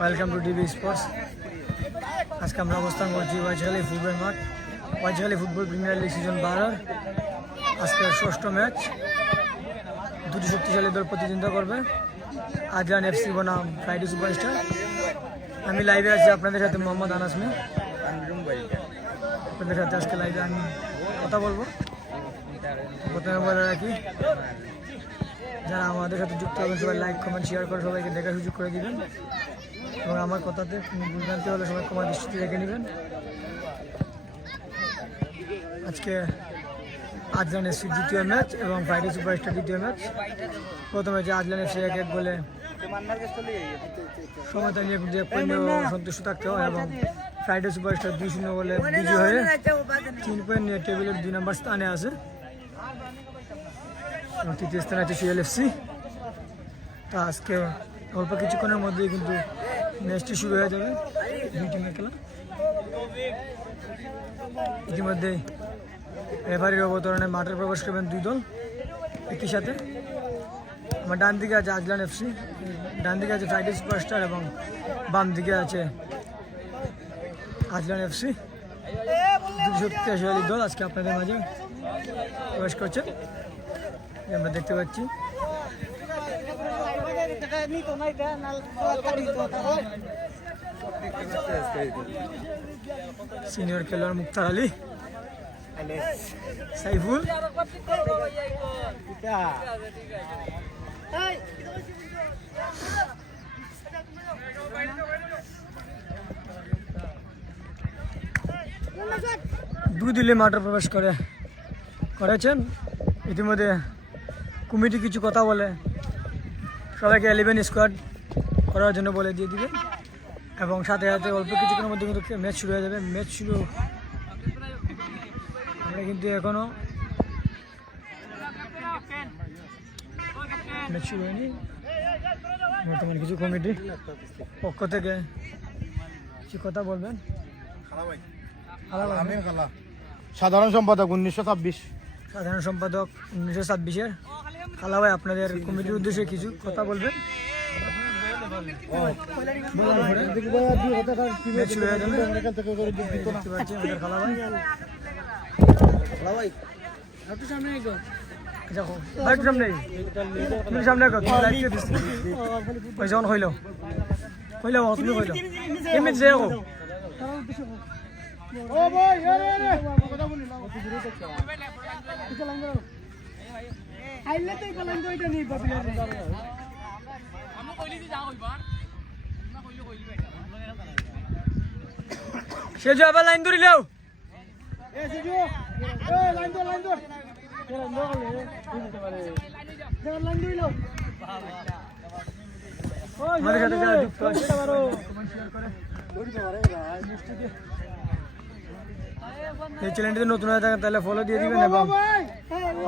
Welcome to DB sports. আজকে আমরা অবস্থান করছি ওয়াইজখালী ফুটবল মাঠ। ওয়াইজখালী ফুটবল প্রিমিয়ার লিগ সিজন 12 আজকের ষষ্ঠ ম্যাচ। দুটি শক্তিশালী দল প্রতিদ্বন্দ্বিতা করবে, আজলান এফসি বনাম ফ্রাইডে সুপারস্টার। আমি লাইভে আছি আপনাদের সাথে, মোহাম্মদ আনাসমি। আপনাদের সাথে আজকে লাইভে আমি কথা বলবো। প্রথমে বলে রাখি, যারা আমাদের সাথে যুক্ত হবেন সবাই লাইক কমেন্ট শেয়ার করে সবাইকে দেখার সুযোগ করে দিবেন, এবং আমার কথাতে ভুলভ্রান্তি হলে সবাই ক্ষমা দৃষ্টিতে রেখে নেবেন। আজকে আজলান এফসির দ্বিতীয় ম্যাচ এবং ফ্রাইডে সুপারস্টার দ্বিতীয় ম্যাচ। প্রথমে যে আজলান এফসি 1-1 গোলে সময়টা নিয়ে সন্তুষ্ট থাকতে হয়, এবং ফ্রাইডে সুপারস্টার 2-0 গোলে বিজয়ী হয়ে 3 পয়েন্ট নিয়ে টেবিলের 2 নম্বর স্থানে আছে। তৃতীয় স্থানে আছে সিএল এফসি। তা আজকে অল্প কিছুক্ষণের মধ্যেই কিন্তু ম্যাচটি শুরু হয়ে যাবে, দুই টিমের খেলা। ইতিমধ্যে রেফারির অবতরণে মাঠে প্রবেশ করবেন দুই দল একই সাথে। আমার ডান দিকে আছে আজলান এফসি, ডান দিকে আছে ফ্রাইডে সুপারস্টার, এবং বাম দিকে আছে আজলান এফসি। দুই শক্তিশালী দল আজকে আপনাদের মাঝে প্রবেশ করছে, আমরা দেখতে পাচ্ছি। সিনিয়র খেলোয়াড় মুক্তার আলী, সাইফুল, দুই দিলে মাঠে প্রবেশ করেছেন। ইতিমধ্যে কমিটি কিছু কথা বলে সবাইকে 11 স্কোয়াড করার জন্য বলে দিয়ে দিবে, এবং সাথে সাথে অল্প কিছুক্ষণের মধ্যে কিন্তু ম্যাচ শুরু হয়ে যাবে। ম্যাচ শুরু আমরা কিন্তু এখনও ম্যাচ শুরু হয়নি। বর্তমান কিছু কমিটি পক্ষ থেকে কিছু কথা বলবেন। সাধারণ সম্পাদক 1926, সাধারণ সম্পাদক 1926-এর খালা ভাই আপনাদের কমিটির উদ্দেশ্যে কিছু কথা বলবেন। সেজু আবার লাইন ধরিলেও আমাদের সাথে যারা যুক্ত আছে এই চ্যানেলটিতে নতুন হয়ে থাকেন তাহলে ফলো দিয়ে দিবেন, এবং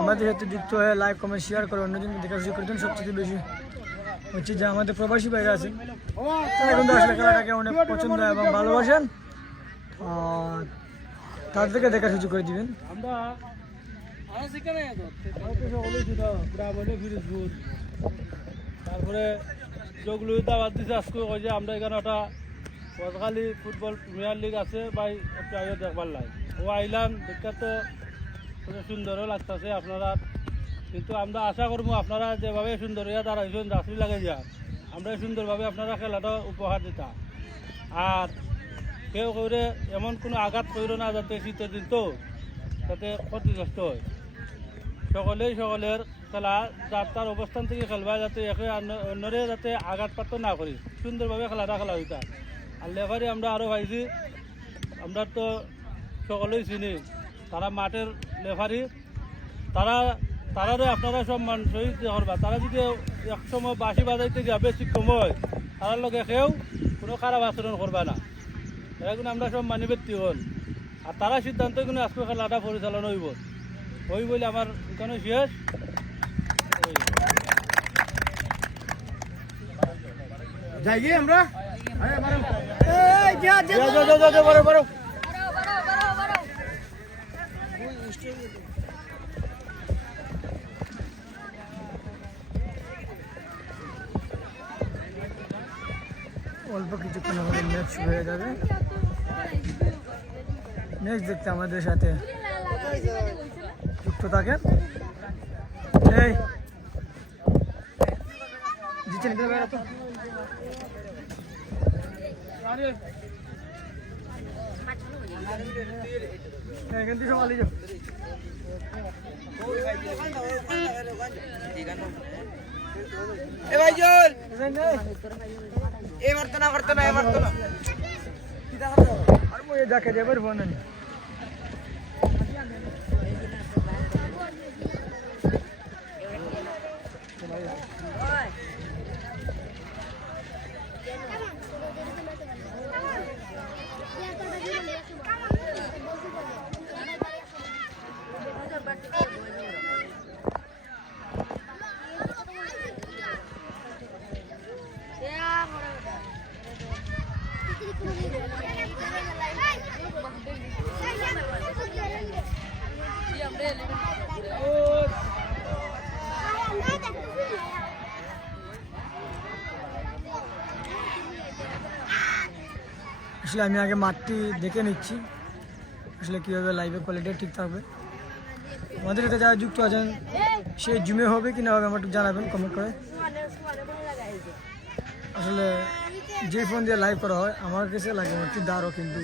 আমাদের সাথে যুক্ত হয়ে লাইক কমেন্ট শেয়ার করে অন্যজনকে দেখার সুযোগ করে দেন। সবচেয়ে বেশি হচ্ছে যে আমাদের প্রবাসী বাইরে আছেন, তারা কিন্তু আসলে খেলাটাকে অনেক পছন্দ এবং ভালোবাসেন, আর তাদেরকে দেখার সুযোগ করে দিবেন। তারপরে যেগুলো দাবাত দিচ্ছে আজকে কই যে আমরা এখানে একটা ওয়াইজখালী ফুটবল প্রিমিয়ার লিগ আছে ভাই, প্রায় দেখবার লাই ও আইলাম বিখ্যাত সুন্দরও লাগতেছে আপনারা, কিন্তু আমরা আশা করবো আপনারা যেভাবে সুন্দর ইয়া দাঁড়াইছেন যাত্রী লাগে যা আমরা সুন্দরভাবে আপনারা খেলাটা উপহার দিতাম। আর কেউ করে এমন কোনো আঘাত করো না যাতে শীতের দিন তো যাতে ক্ষতিগ্রস্ত হয়। সকলের খেলা যার তার অবস্থান থেকে খেলবা, যাতে একে অন্যরে যাতে আঘাতপ্রাপ্ত না করি, সুন্দরভাবে খেলাটা খেলা হইতা। আর লেফারি আমরা আরও ভাইছি, আমরা তো সকলেই চিনি তারা মাঠের লেফারি, তারারে আপনারা সম্মান সহিত করবা। তারা যদি এক সময় বাঁশি বাজাইতে গিয়া বেশি সময় তার লগে কেউ কোনো খারাপ আচরণ করবা না, এরা কিন্তু আমরা সম্মানী ব্যক্তি হন। আর তারা সিদ্ধান্ত কিন্তু আজকে খেলাটা পরিচালনা হইব ওই বলে আমার এখানে শেষ। যাই গিয়ে আমরা অল্প কিছুক্ষণ আমাদের ম্যাচ শুরু হয়ে যাবে। ম্যাচ দেখতে আমাদের সাথে যুক্ত থাকেন। এই জিতছেন এখানে বেড়া তো এখান থেকে সকালে যাও। দেখে যাবে ফোন আসলে আমি আগে মাঠটি দেখে নিচ্ছি আসলে কীভাবে লাইভের কোয়ালিটি ঠিক থাকবে। আমাদের সাথে যারা যুক্ত আছেন সেই জুমে হবে কি না হবে আমার একটু জানাবেন কমেন্ট করে। আসলে যে ফোন দিয়ে লাইভ করা হয় আমার কাছে লাগে একটু দাঁড়ো, কিন্তু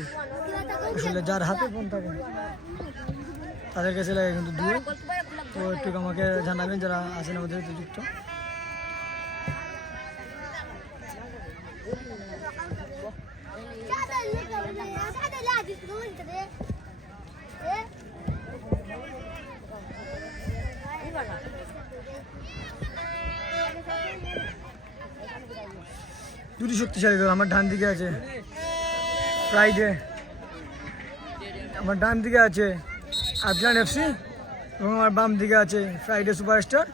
আসলে যার হাতে ফোন থাকে তাদের কাছে লাগে কিন্তু দূরে। তো একটু আমাকে জানাবেন যারা আছেন আমাদের সাথে যুক্ত। দুটি শক্তিশালী দল। আমার ডান দিকে আছে ফ্রাইডে, আমার ডান দিকে আছে আজলান এফসি এবং আমার বাম দিকে আছে ফ্রাইডে সুপারস্টার।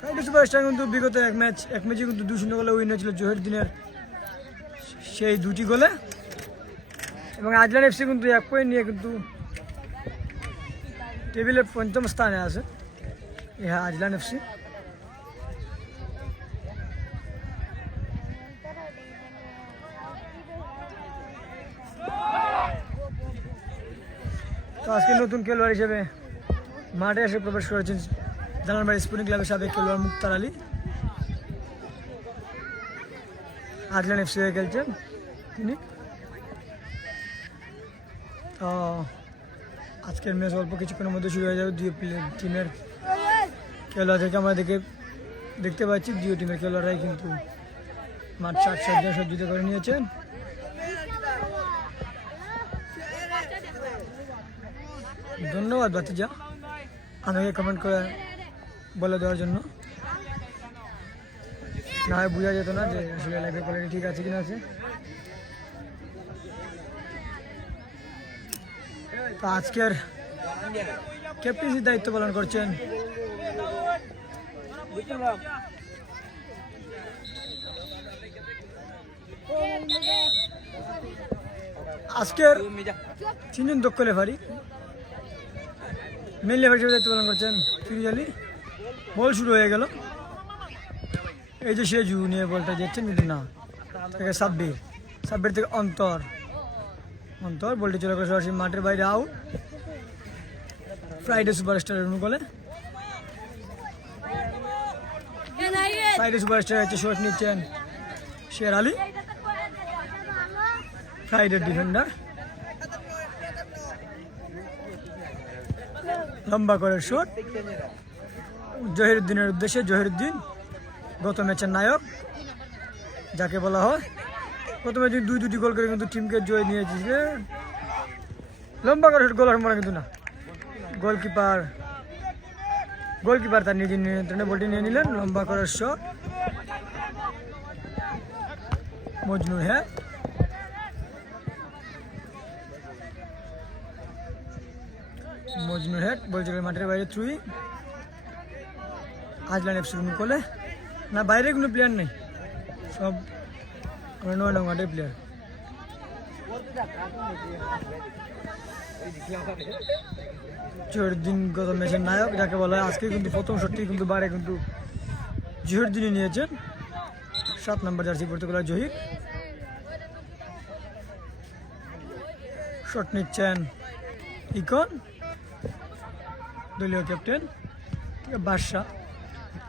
ফ্রাইডে সুপারস্টার কিন্তু বিগত এক ম্যাচে কিন্তু 2-0 গোলে উইন হয়েছিল জহিরুদ্দিনের সেই দুটি গোলে, এবং আজলান এফসি কিন্তু 1 পয়েন্ট নিয়ে কিন্তু টেবিলের 5ম স্থানে আছে। হ্যাঁ, আজলান এফসি। তো আজকে নতুন খেলোয়াড় হিসেবে মাঠে এসে প্রবেশ করেছেন জালানবাড়ি স্পোর্টিং ক্লাবের সাবেক খেলোয়াড় মুক্তার আলী। আজলান এফসি হয়ে খেলছেন তিনি। তো আজকের ম্যাচ অল্প কিছুক্ষণের মধ্যে শুরু হয়ে যাবে। দুই টিমের খেলোয়াড়দেরকে আমরা দেখতে পাচ্ছি। দুই টিমের খেলোয়াড়রাই কিন্তু মাঠ সাজসজ্জা সজ্জিত করে নিয়েছেন। ধন্যবাদ বাতিজা আমাকে কমেন্ট করে বলে দেওয়ার জন্য। না হয় বোঝা যেত না যে আসলে লাইভের কোয়ালিটি ঠিক আছে কিনা আছে। তো আজকের ক্যাপ্টেন্সির দায়িত্ব পালন করছেন আজকের 3 জন দক্ষ রেফারি। মেন রেফারি হিসেবে দায়িত্ব পালন করছেন ফিরোজ আলী। বল শুরু হয়ে গেল। এই যে সে জু নিয়ে বলটা যাচ্ছেন কিন্তু না, থেকে সাব্বির থেকে অন্তর বলটি চলে গেল সরাসরি মাঠের বাইরে, আউট। ফ্রাইডে সুপারস্টারের অনুকূলে ফ্রাইডে সুপারস্টার হচ্ছে শট নিচ্ছেন শের আলী, ফ্রাইডের ডিফেন্ডার। লম্বা করে শট জহিরুদ্দিনের উদ্দেশ্যে। জহিরুদ্দিন গত ম্যাচের নায়ক যাকে বলা হয়। গত ম্যাচে 2-2টি গোল করে কিন্তু টিমকে জয় নিয়েছে। লম্বা করে শট, গোল মনে কিন্তু না। গোলকিপার তার নিজের নিয়ন্ত্রণে বলটি নিয়ে নিলেন। লম্বা করে শট মজনুর হেড বল চলে মাঠের বাইরে। থ্রুই আজলান এফসি করলে না, বাইরে কোনো প্লেয়ার নেই, সব 9 নং মাঠের প্লেয়ার। জহিরুদ্দিন গত ম্যাচের নায়ক যাকে বলা হয়। আজকে কিন্তু প্রথম শটটি কিন্তু বারে কিন্তু জহিরুদ্দিনই নিয়েছেন। 7 নম্বর জার্সি পড়তে গেল জহির। শট নিচ্ছেন ইকন, দলীয় ক্যাপ্টেন বাদশা।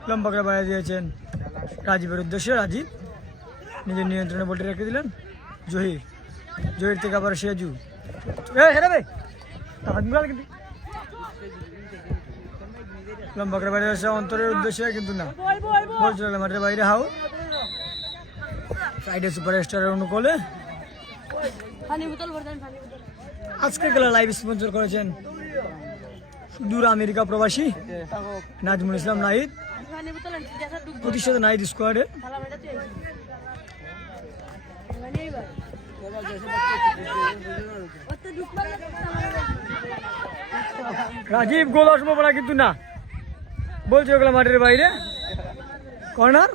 লম্বা করে বাড়িয়ে দিয়েছেন রাজীবের উদ্দেশ্যে। রাজীব নিজের নিয়ন্ত্রণে বলটি রেখে দিলেন জহির। জহির থেকে আবার সেজু। লম্বা করে বাইরে আসা অন্তরের উদ্দেশ্যে, কিন্তু না, বল চলে গেল মাঠের বাইরে। হাউ ফ্রাইডে সুপারস্টারের অনুকূলে। আজকের খেলা লাইভ স্পন্সর করেছেন সুদূর আমেরিকা প্রবাসী নাজমুল ইসলাম নাহিদ, প্রতিষ্ঠাতা নাহিদ স্কোয়াডে। রাজীব গোল সম্ভাবনা, কিন্তু না, বলছে ওগুলো মাঠের বাইরে। কর্নার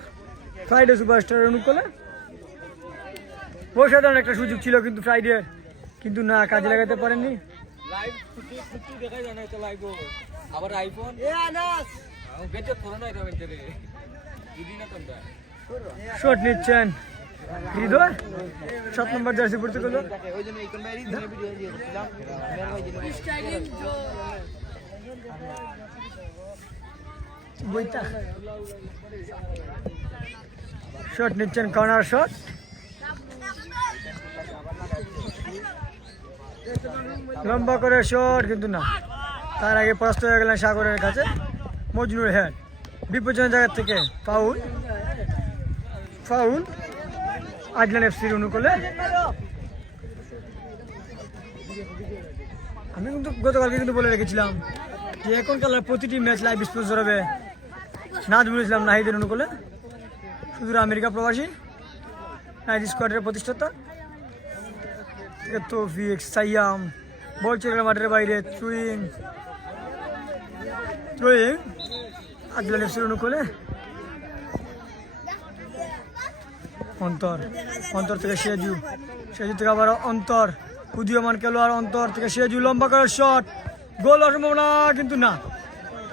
ফ্রাইডে সুপারস্টারের অনুকূলে। অসাধারণ একটা সুযোগ ছিল কিন্তু ফ্রাইডে, কিন্তু না, কাজে লাগাতে পারেননি। শট নিচ্ছেন হৃদয়, 7 নম্বর জার্সি পড়তে গেল। শট নিচ্ছেন কর্নার শট। লম্বা করে শট, কিন্তু না, তার আগে পরাস্ত হয়ে গেলেন সাগরের কাছে। মজনুর হেড, বিপজ্জনক জায়গা থেকে ফাউল। ফাউল আজলান এফসির অনুকূলে। আমি কিন্তু গতকালকে কিন্তু বলে রেখেছিলাম যে এখন খেলার প্রতিটি ম্যাচ লাইভ স্পন্সর হবে নাজমুল ইসলাম নাহিদের অনুকূলে, সুদূর আমেরিকা প্রবাসী নাহিদ স্কোয়াডের প্রতিষ্ঠাতা। তৌফিক সাইয়াম, বল চলে গেল মাঠের বাইরে। থ্রোয়িং আজলান এফসির অনুকূলে। অন্তর থেকে সেজু থেকে আবার অন্তর, উদীয়মান খেলোয়াড় অন্তর থেকে সেজু, লম্বা করে শট, গোল সম্ভাবনা, কিন্তু না।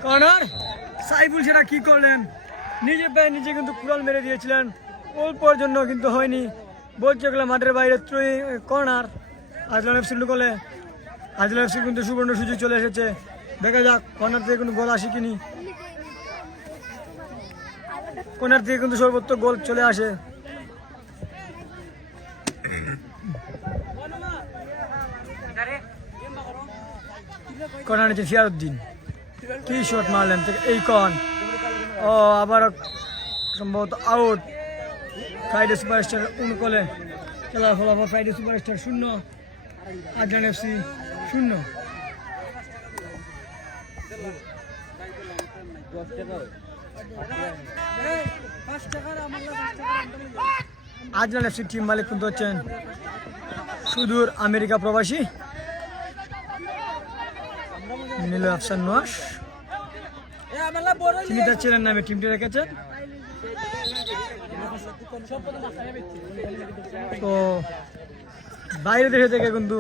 কর্নার সাইফুল সেটা কি করলেন, নিজে পায়ে নিজে কিন্তু কুড়াল মেরে দিয়েছিলেন, অল্পর জন্য কিন্তু হয়নি। বলছে গেলে মাঠের বাইরে। কর্নার আজলান এফসির অনুকূলে। আজলান এফসির কিন্তু সুবর্ণ সুযোগ চলে এসেছে, দেখা যাক কর্নার থেকে কিন্তু গোল আসে কিনি। কর্নার থেকে কিন্তু সর্বোচ্চ গোল চলে আসে। কর্নার নিচে ফিয়ারউদ্দিন, কি শট মারলেন থেকে এই কর্ন। ও আবার সম্ভবত আউট। ফ্রাইডে সুপারস্টার অনুকূলে খেলার ফলাফল Friday superstar 0, Azlan FC 0। Azlan FC team মালিক কিন্তু হচ্ছেন সুদূর আমেরিকা প্রবাসী নীল আফসান নোয়াস। তিনি তার ছেলের নামে টিমটি রেখেছেন। তো বাইরে দেশে থেকে কিন্তু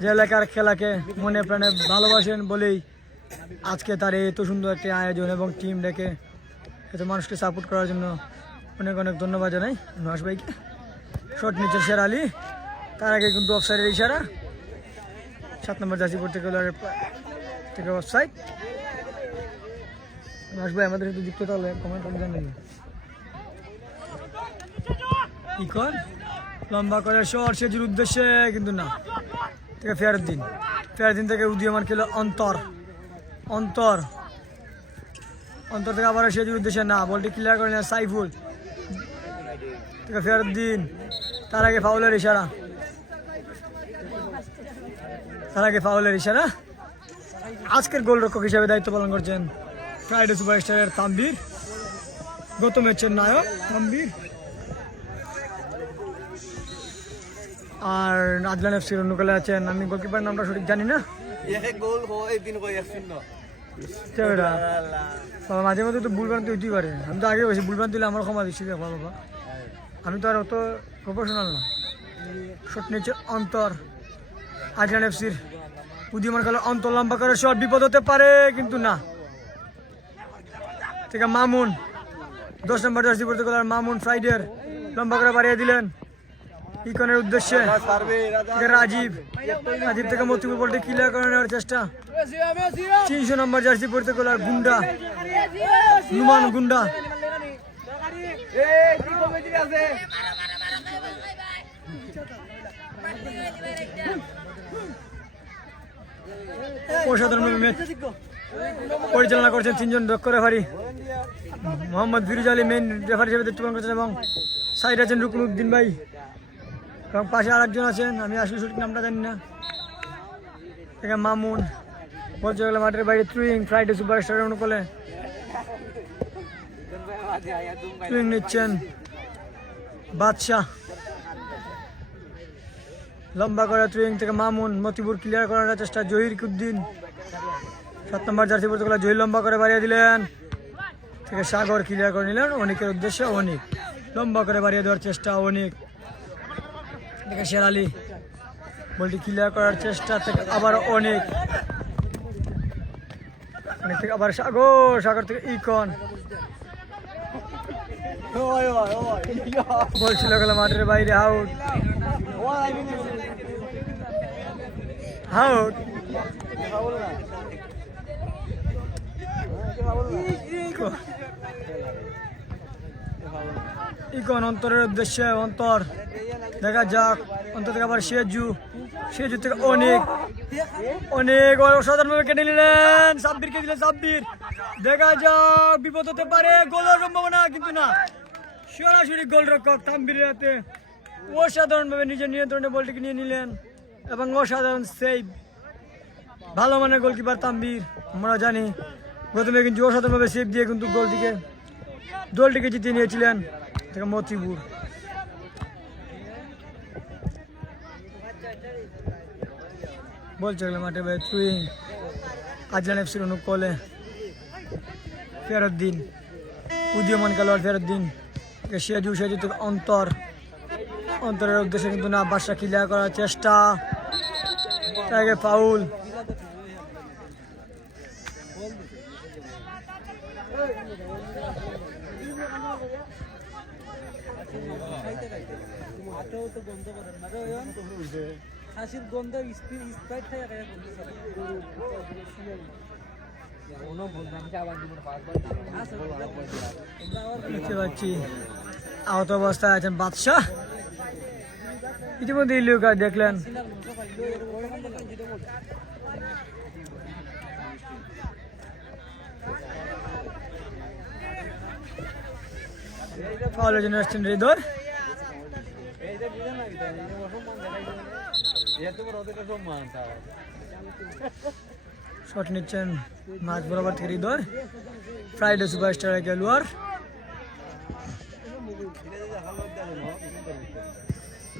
যে এলাকার খেলাকে মনে প্রাণে ভালোবাসেন বলেই আজকে তার এত সুন্দর একটি আয়োজন এবং টিম ডেকে এত মানুষকে সাপোর্ট করার জন্য অনেক অনেক ধন্যবাদ জানাই নোয়াস ভাইকে। শট নিচ্ছে শের আলী, তার আগে কিন্তু অফসাইডের ইশারা। 7 নম্বর জার্সি পড়তে গেল থেকে অফসাইড। নোয়াস ভাই আমাদের একটু যুক্ত তাহলে কমেন্ট করে জানাই। ইকন লম্বা করে শট সেজুর উদ্দেশ্যে, কিন্তু না, থেকে ফেয়ারুদ্দিন থেকে উদীয়মান খেলো অন্তর থেকে আবার সেজুর উদ্দেশ্যে, না, বলটি ক্লিয়ার করে নেয় সাইফুল থেকে ফেয়ারুদ্দিন। তার আগে ফাউলের ইশারা। আজকের গোলরক্ষক হিসেবে দায়িত্ব পালন করছেন ফ্রাইডে সুপারস্টারের তানভীর, গত ম্যাচের নায়ক তানভীর। আর আজলান এফসির অনুকূলে আছেন, আমি গোলকিপার নামটা সঠিক জানি না, মাঝে মধ্যে তো ভুলভ্রান্তি হইতেই পারে। আমি তো আগে বলছি ভুলভ্রান্তি হলে আমার ক্ষমা দিচ্ছি, দেখো বাবা, আমি তো আর অত প্রফেশনাল না। শট নিচ্ছে অন্তর, আজলান এফসির উদীয়মান খেলা অন্তর, লম্বা করে শট, বিপদ হতে পারে, কিন্তু না। ঠিক আছে, মামুন 10 নম্বর জার্সি পড়তে গেল, মামুন ফ্রাইডের লম্বা করে বাড়িয়ে দিলেন। ইকনের উদ্দেশ্যে রাজীব রাজীব থেকে মতিপুর বলটি ক্লিয়ার করে নেওয়ার চেষ্টা 300 নম্বর জার্সি পড়তে গোলার গুন্ডা নুমান গুন্ডা অসাধারণ ম্যাচ পরিচালনা করছেন 3 জন দক্ষ referee Mohammad Firoz Ali main referee হিসেবে দায়িত্ব পালন করছেন এবং সাইড আছেন রুকনুদ্দিন ভাই এবং পাশে আরেকজন আছেন আমি আসলে সঠিক নামটা জানি না এখানে মামুন বলছে গেলে মাঠের বাইরে থ্রুইং ফ্রাইডে সুপারস্টারের অনুকূলে থ্রুইং নিচ্ছেন বাদশাহ লম্বা করে থ্রুইং থেকে মামুন মতিপুর ক্লিয়ার করার চেষ্টা জহির উদ্দিন 7 নম্বর জার্সি পড়তে গেলে জহির লম্বা করে বাড়িয়ে দিলেন থেকে সাগর ক্লিয়ার করে নিলেন অনিকের উদ্দেশ্যে অনিক লম্বা করে বাড়িয়ে দেওয়ার চেষ্টা অনিক দেখে শেরালি বলটি ক্লিয়ার করার চেষ্টা থেকে আবার অনেক থেকে আবার সাগর থেকে ইকন বলছিল গেল মাঠের বাইরে আউট আউট ইকন অন্তরের উদ্দেশ্যে অন্তর দেখা যাক অন্তর থেকে আবার সেজু থেকে অনেক অসাধারণভাবে কেটে নিলেন সাব্বিরকে দিলেন সাব্বির দেখা যাক বিপদ হতে পারে গোলের সম্ভাবনা কিন্তু না সরাসরি গোলরক্ষক তাম্বিরের হাতে অসাধারণভাবে নিজের নিয়ন্ত্রণে বলটিকে নিয়ে নিলেন এবং অসাধারণ সেভ ভালো মানের গোলকিপার তাম্বির আমরা জানি প্রথমে কিন্তু অসাধারণভাবে সেভ দিয়ে কিন্তু দলটিকে জিতিয়ে নিয়েছিলেন থেকে মতিপুর বলছে মাঠে ভাই থ্রুইং আজলান এফসির অনুকূলে ফেরুদ্দিন উদীয়মান খেলোয়াড় ফেরুদ্দিন সেজু থেকে অন্তরের উদ্দেশ্যে কিন্তু না বাদশা ক্লিয়ার করার চেষ্টা তাকে ফাউল দেখতে পাচ্ছি আহত অবস্থায় আছেন বাদশাহ ইতিমধ্যে ইলিউকার দেখলেন ফাউলের জন্য আসছেন হৃদয় শট নিচ্ছেন মাঝ বরাবর থেকে হৃদয় ফ্রাইডে সুপারস্টার খেলোয়াড়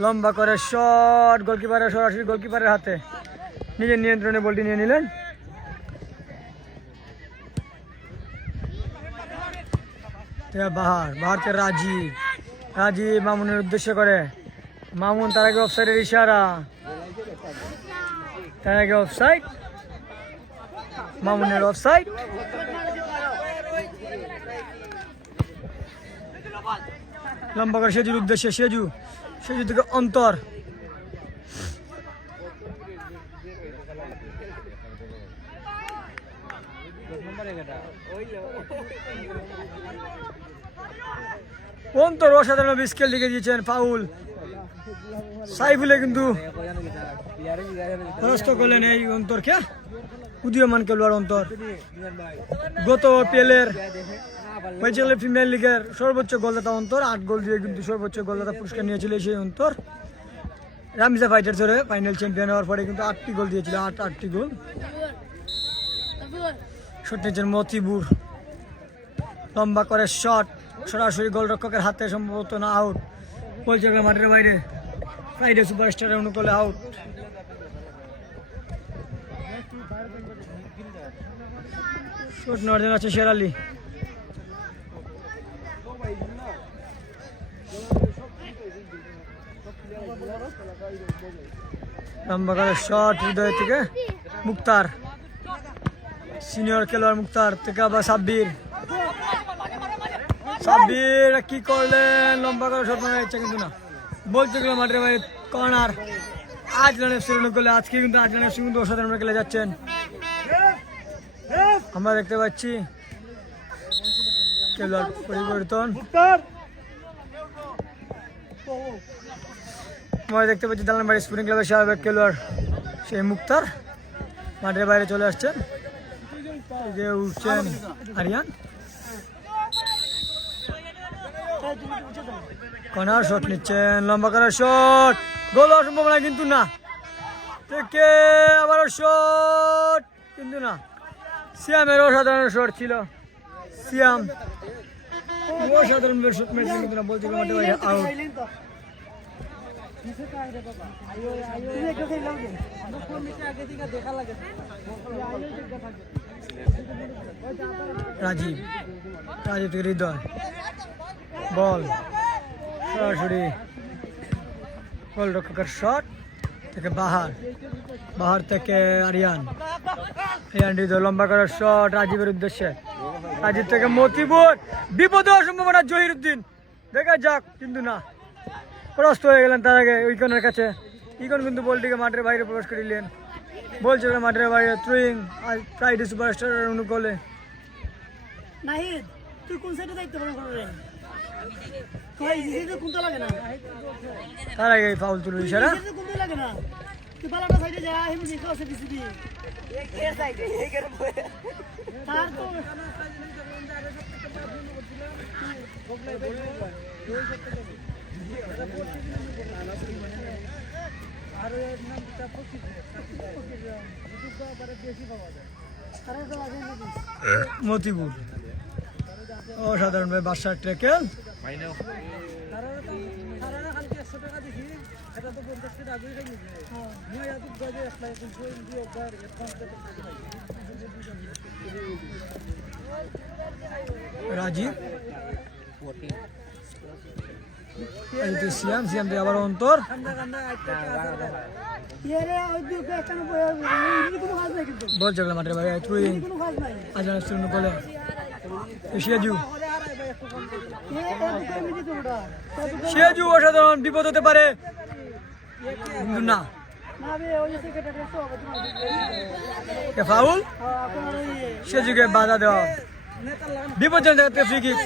লম্বা করে শট গোলকিপারের সরাসরি গোলকিপারের হাতে নিজের নিয়ন্ত্রণে বলটি নিয়ে নিলেন বাহার থেকে রাজীব মামুনের উদ্দেশ্য করে মামুন তার আগে অফসাইডের ইশারা তার আগে অফসাইড মামুনের অফসাইড লম্বা করে সেজুর উদ্দেশ্যে সেজু থেকে অন্তর অন্তর অসাধারণ স্কেল লিখে দিয়েছেন ফাউল সাইফুলে কিন্তু পরাস্ত করলেন এই অন্তরকে উদীয়মান খেলোয়াড় অন্তর গত পেলের প্রিমিয়ার লিগের সর্বোচ্চ গোলদাতা অন্তর 8 গোল দিয়ে কিন্তু সর্বোচ্চ গোলদাতা পুরস্কার নিয়েছিল সেই অন্তর রামিজা ফাইটার্সের ফাইনাল চ্যাম্পিয়ন হওয়ার পরে কিন্তু 8টি গোল দিয়েছিল 8টি গোল শট নিয়েছেন মতিপুর লম্বা করে শট সরাসরি গোলরক্ষকের হাতে সম্ভবত না আউট বলছে মাঠের বাইরে ফ্রাইডে সুপারস্টারের অনুকূলে আউট শট নেওয়ার জন্য আছে শেরালি লম্বা করে শট হৃদয় থেকে মুক্তার সিনিয়র খেলোয়াড় মুক্তার থেকে আবার সাব্বির কি করলেন লম্বা করে শট মারা ইচ্ছা কিন্তু না বলছে গেল মাঠের বাইরে কর্নার। আজলান এফসি অনুকূলে আজকে কিন্তু আজলান এফসি কিন্তু অসাধারণ খেলে যাচ্ছেন। আমরা দেখতে পাচ্ছি খেলোয়াড় পরিবর্তন। আমরা দেখতে পাচ্ছি দালানবাড়ি স্পোর্টিং ক্লাবের সাবেক খেলোয়াড় সেই মুক্তার মাঠের বাইরে চলে আসছেন। এই যে উঠছেন আরিয়ান। কর্নার শট নিচ্ছেন, লম্বা করার শট, গোল হওয়ার সম্ভাবনা কিন্তু না। থেকে আবারও শট কিন্তু না। সিয়ামের অসাধারণ শট ছিল, সিয়াম অসাধারণ শট মেরেছেন কিন্তু না। বলছে মাঠে বাইরে আউট। রাজীব থেকে হৃদয়, বল সরাসরি গোলরক্ষকের শট থেকে বাহার থেকে আরিয়ান হৃদয়, লম্বা করার শট রাজীবের উদ্দেশ্যে। রাজীব থেকে মতিবুর, বিপদ হওয়ার সম্ভাবনা জহিরুদ্দিন, দেখা যাক কিন্তু না। প্রস্ত হয়ে গেলেন তার আগে ইকনের কাছে। ইকন কিন্তু বলটিকে মাঠের বাইরে প্রবেশ করিলেন। বলছে মাঠের বাইরে থ্রোয়িং আর ফ্রাইডে সুপারস্টারের অনুকূলে। নাহিদ তুই কোন সাইডে দায়িত্ব পালন করবে? তুই জিতে কোনটা লাগে না? তার আগে ফাউল তুলল ইশারা। জিতে কোনটা লাগে না? তুই বালাটা সাইডে যা, হেমি জিতে আছে বিসিবি। এর সাইডে এর বয়ে। তার তো মতিবুর অসাধারণ ভাবে বাসার ট্রেকেল। রাজীব সিয়াম দিয়ে আবার অন্তর। বল চলে মাঠের বাইরে থ্রোয়িং আজলান এফসি অনুকূলে। সিয়াজু অসাধারণ, বিপদ হতে পারে কিন্তু না। ফাউল, সিয়াজুকে বাধা দেওয়া, বিপজ্জনক জায়গাতে ফ্রি কিক।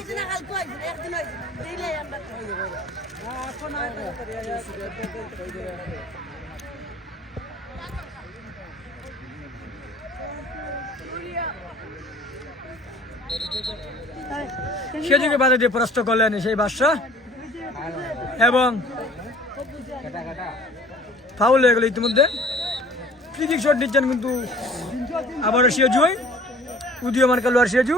সেদিকে বাধা দিয়ে পরাস্ত করলেন সেই বাদশা এবং ফাউল হয়ে গেল ইতিমধ্যে। ফ্রি কিক শট নিচ্ছেন কিন্তু আবারও সিয়াজু, উদীয়মান খেলোয়াড় সিয়াজু।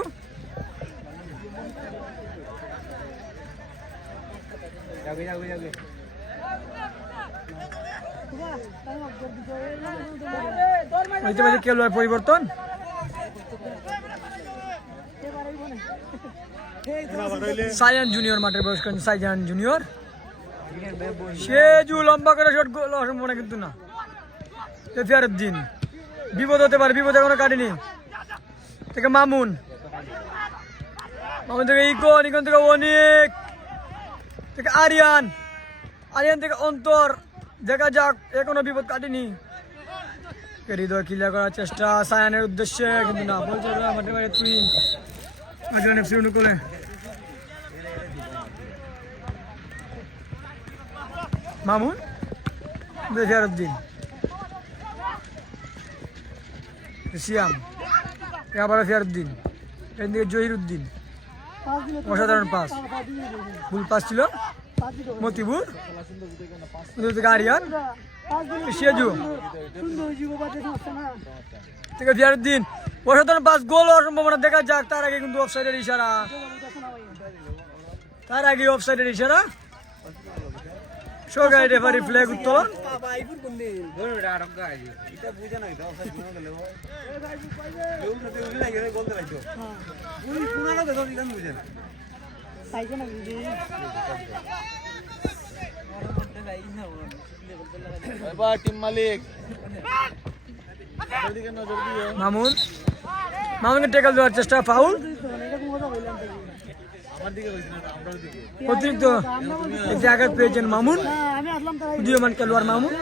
খেলোয়াড় পরিবর্তন, সাইয়ান জুনিয়র মাঠে প্রবেশ করেন। সাইয়ান জুনিয়র, সেজু লম্বা করে শট, গোল অসম্ভাবনা কিন্তু না। ফিয়ারউদ্দিন, বিপদ হতে পারে, বিপদ এখনো কাটেনি। থেকে মামুন থেকে ইকন থেকে অনেক থেকে আরিয়ান থেকে অন্তর, দেখা যাক এখনো বিপদ কাটেনি। হৃদয় ক্লিয়ার করার চেষ্টা সায়ানের উদ্দেশ্যে কিন্তু না। বলছে মাঠের বাইরে তুই আজলান এফসি অনুকূলে। মামুন ফিয়ারউদ্দিন, সিয়াম আবারও ফিয়ারউদ্দিন, এদিকে জহিরুদ্দিন, অসাধারণ পাস, ফুল পাস ছিল মতিবুর থেকে আরিয়ান, সিয়াজু থেকে ফিয়ারউদ্দিন, অসাধারণ পাস, গোল হওয়ার সম্ভাবনা দেখা যাক। তার আগে কিন্তু অফসাইডের ইশারা, সরকারি রেফারি ফ্ল্যাগ উত্তোলন। মামুনকে ট্যাকল দেওয়ার চেষ্টা, ফাউল। অতিরিক্ত একটি আঘাত পেয়েছেন মামুন, আমি আসলাম তাই উদীয়মান খেলোয়াড় মামুন।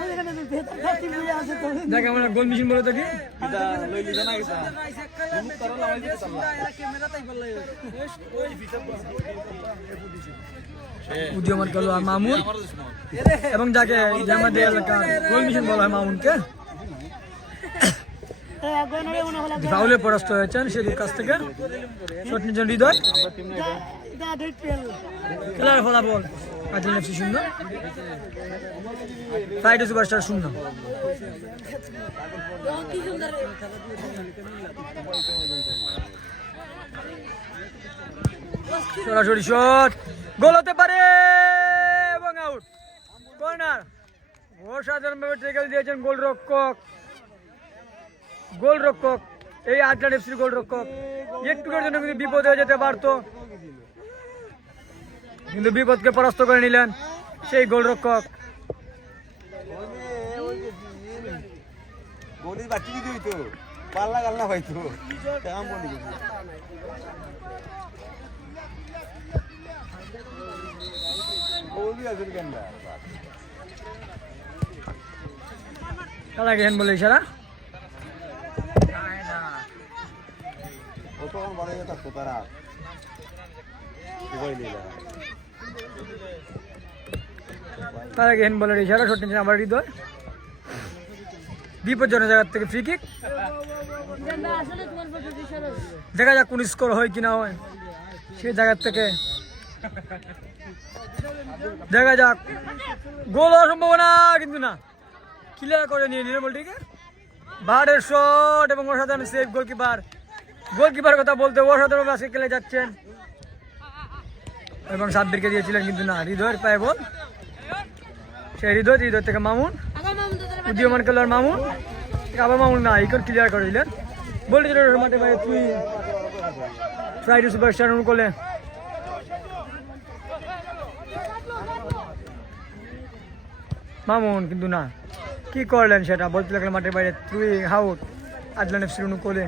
আছে তো দেখ আমরা গোল মেশিন বলে থাকি। উদীয়মান খেলোয়াড় মামুন এবং যাকে আমাদের এলাকার গোল মেশিন বলা হয় মামুনকে গয়নারে মনে হলো ফাউলে পরাস্ত হয়েছেন সেদির কাছ থেকে। শট নিয়েছেন হৃদয়। এটা ডেট পেল খেলার ফলাফল আজল এফসি 0, ফ্রাইডে সুপারস্টার 0। কি সুন্দর সরাসরি শট, গোল হতে পারে এবং আউট। কর্নার, অসাধারণভাবে ট্যাকল দিয়েছেন গোলরক্ষক এই আজলান এফসির গোলরক্ষক। একটুকের জন্য কিন্তু বিপদ হয়ে যেতে পারতো, কিন্তু বিপদকে পরাস্ত করে নিলেন সেই গোলরক্ষক। খেলাকে হ্যান্ড বলে ইশারা। তার আগে হ্যান্ড বলের ইশারা। শট নিয়েছেন আবার হৃদয়। বিপজ্জনক জায়গা থেকে ফ্রি কিক। আসলে তোমার প্রতি ইশারা দেখা যাক কোন স্কোর হয় কিনা হয় সেই জায়গা থেকে। দেখা যাক, গোল হওয়ার সম্ভাবনা কিন্তু না, ক্লিয়ার করে নিয়ে নিলেন বলটিকে। বাহারের শট এবং অসাধারণ সেভ গোলকিপার কথা বলতে অসাধারণ আজকে খেলে যাচ্ছেন এবং সাব্বিরকে দিয়েছিলেন কিন্তু না, হৃদয়ের পায়ে বল। সেই হৃদয় থেকে মামুন, উদীয়মান খেলোয়াড় মামুন, আবার মামুন না, ইকন ক্লিয়ার করে দিলেন। বলটি মাঠে ভাই তুই ফ্রাইডে সুপারস্টার অনুকূলে মামুন কিন্তু না, কি করলেন সেটা বলতে লাগলেন মাঠের বাইরে। তুই আউট আজলান এফসির অনুকূলে।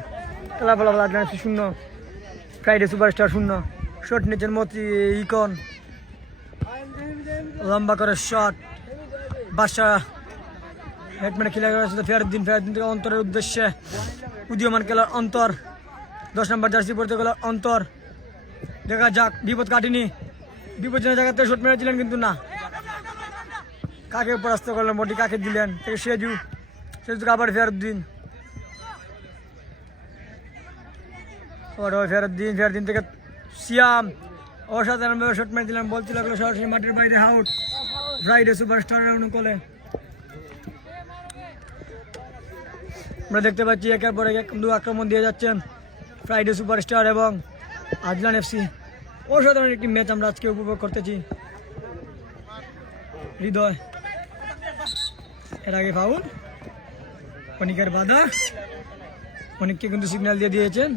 খেলা ফলাফল Azlan FC 0, Friday superstar 0। Shot নিয়েছেন মতি ইকন, লম্বা করে শট। বাদশা হেডম্যানে ক্লিয়ার করেছে ফেরদিন থেকে অন্তরের উদ্দেশ্যে। উদীয়মান খেলোয়াড় অন্তর, 10 নম্বর জার্সি পড়তে গেল অন্তর। দেখা যাক, বিপদ কাটেনি, বিপজ্জনক জায়গা থেকে শট মেরেছিলেন কিন্তু না। কাকে পরাস্ত করলেন বটি, কাকে দিলেন থেকে সেজু আবার ফেরদিন ফেরদিন থেকে সিয়াম অসাধারণভাবে শট মেরে দিলেন। বলতে লাগলো সরাসরি মাঠের বাইরে আউট ফ্রাইডে সুপারস্টারের অনুকূলে। আমরা দেখতে পাচ্ছি একের পর এক দু আক্রমণ দিয়ে যাচ্ছেন ফ্রাইডে সুপারস্টার এবং আজলান এফসি। অসাধারণ একটি ম্যাচ আমরা আজকে উপভোগ করতেছি। হৃদয়, এর আগে ফাউল, অনিকের বাধা, অনিককে কিন্তু সিগন্যাল দিয়ে দিয়েছেন।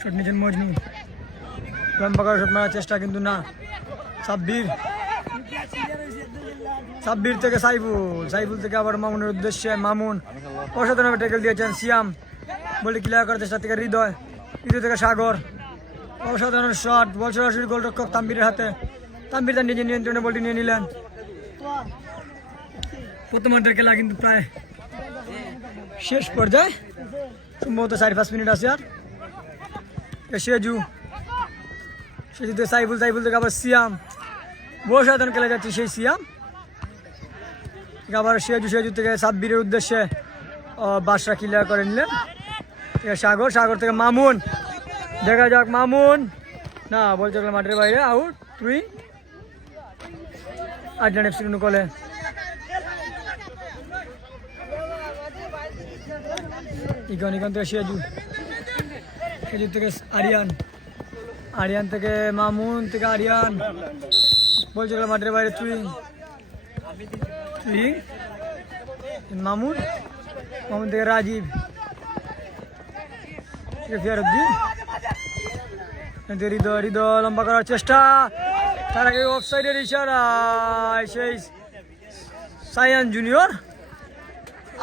শট নিয়েছেন মজনু, লম্বা করে শট মারার চেষ্টা কিন্তু না। সাব্বির থেকে সাইফুল থেকে আবার মামুনের উদ্দেশ্যে মামুন অসাধারণভাবে ট্যাকল দিয়েছেন। সিয়াম বলটি ক্লিয়ার করার চেষ্টা থেকে হৃদয় থেকে সাগর, অসাধারণ শট। বল সরাসরি গোলরক্ষক তাম্বিরের হাতে। তাম্বির তার নিজের নিয়ন্ত্রণে বলটি নিয়ে নিলেন। প্রথমার্ধের খেলা কিন্তু প্রায় শেষ পর্যায়ে, সম্ভবত 4-5 মিনিট আছে আর। সেজু থেকে সাইফুল থেকে আবার সিয়াম, অসাধারণ খেলা যাচ্ছে সেই সিয়াম। আবার সেজু থেকে সাব্বিরের উদ্দেশ্যে বাদশা ক্লিয়ার করে নিলেন। সাগর থেকে মামুন, দেখা যাক মামুন না, বলছে মাঠের বাইরে আউট। তুই আজলান এফসির অনুকূলে। ইকন থেকে সেজু থেকে আরিয়ান থেকে মামুন থেকে আরিয়ান, বলছে মাঠের বাইরে তুই মামুন থেকে রাজীব ফিয়ারুদ্দিন। হৃদয় লম্বা করার চেষ্টা, তার আগে অফসাইডের ইশারা। সেই সায়ান জুনিয়র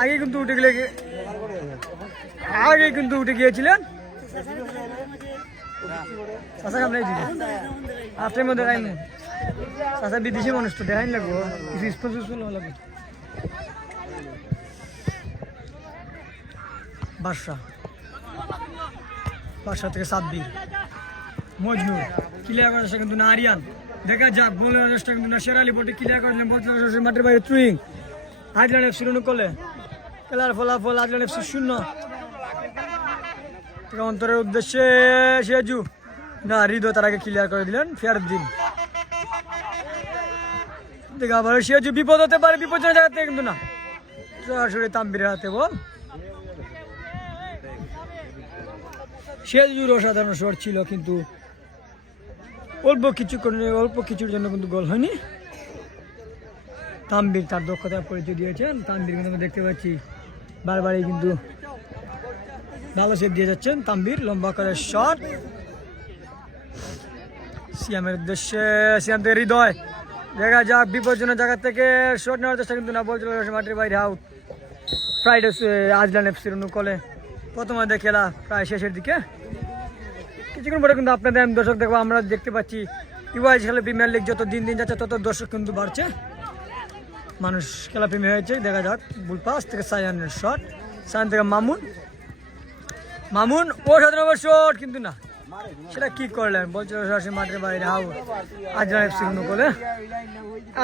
আগে কিন্তু উঠে গিয়েছিলেন। চাষা কাম নাই দিদি আপনার মধ্যে দেখাই না চাষা বিদেশি মানুষ তো দেখাই লাগবো কিছু স্পন্সর লাগবে। বাদশা থেকে সাব্বির মজনু ক্লিয়ার করার চেষ্টা কিন্তু না আরিয়ান দেখা যাক বলের চেষ্টা কিন্তু না শেরালি বোটে ক্লিয়ার করলেন মাঠের বাইরে থ্রুইং আজলান এফসি অনুকূলে খেলার ফলাফল আজলান এফসি 0 অন্তরের উদ্দেশ্যে সেজু না হৃদয় তার আগে ক্লিয়ার করে দিলেন ফিয়ারুদ্দিন দেখে আবার সেজু বিপদ হতে পারে বিপজ্জনক জায়গা থেকে কিন্তু না সরাসরি তাম্বিরের হাতে বল। সেজুর অসাধারণ শট ছিল কিন্তু অল্প কিছুর জন্য কিন্তু গোল হয়নি। তাম্বির তার দক্ষতার পরিচয় দিয়েছেন। তাম্বির কিন্তু আমরা দেখতে পাচ্ছি বারবারই কিন্তু ভালো সেভ দিয়ে যাচ্ছেন। তাম্বির লম্বা করে শট সিয়ামের উদ্দেশ্যে সিয়াম থেকে হৃদয় দেখা যাক বিপজ্জনক জায়গা থেকে শট নেওয়ার চেষ্টা কিন্তু না বল চলে গেছে মাঠের বাইরে আউট। ফ্রাইডে আজলান এফসির অনুকূলে প্রথমার্ধে খেলা প্রায় শেষের দিকে কিছুক্ষণ পরে কিন্তু আপনাদের আমি দর্শক দেখবো আমরা দেখতে পাচ্ছি ইউআইএস খেলা প্রিমিয়ার লিগ যত দিন যাচ্ছে তত দর্শক কিন্তু বাড়ছে মানুষ খেলা প্রেমী হয়েছে। দেখা যাক বুল পাস থেকে সায়ানের শট সায়ান থেকে মামুন ও সাধারণ শট কিন্তু না সেটা কি করলেন বলছিল সরাসরি মাঠের বাইরে আউট। আজলান এফসির অনুকূলে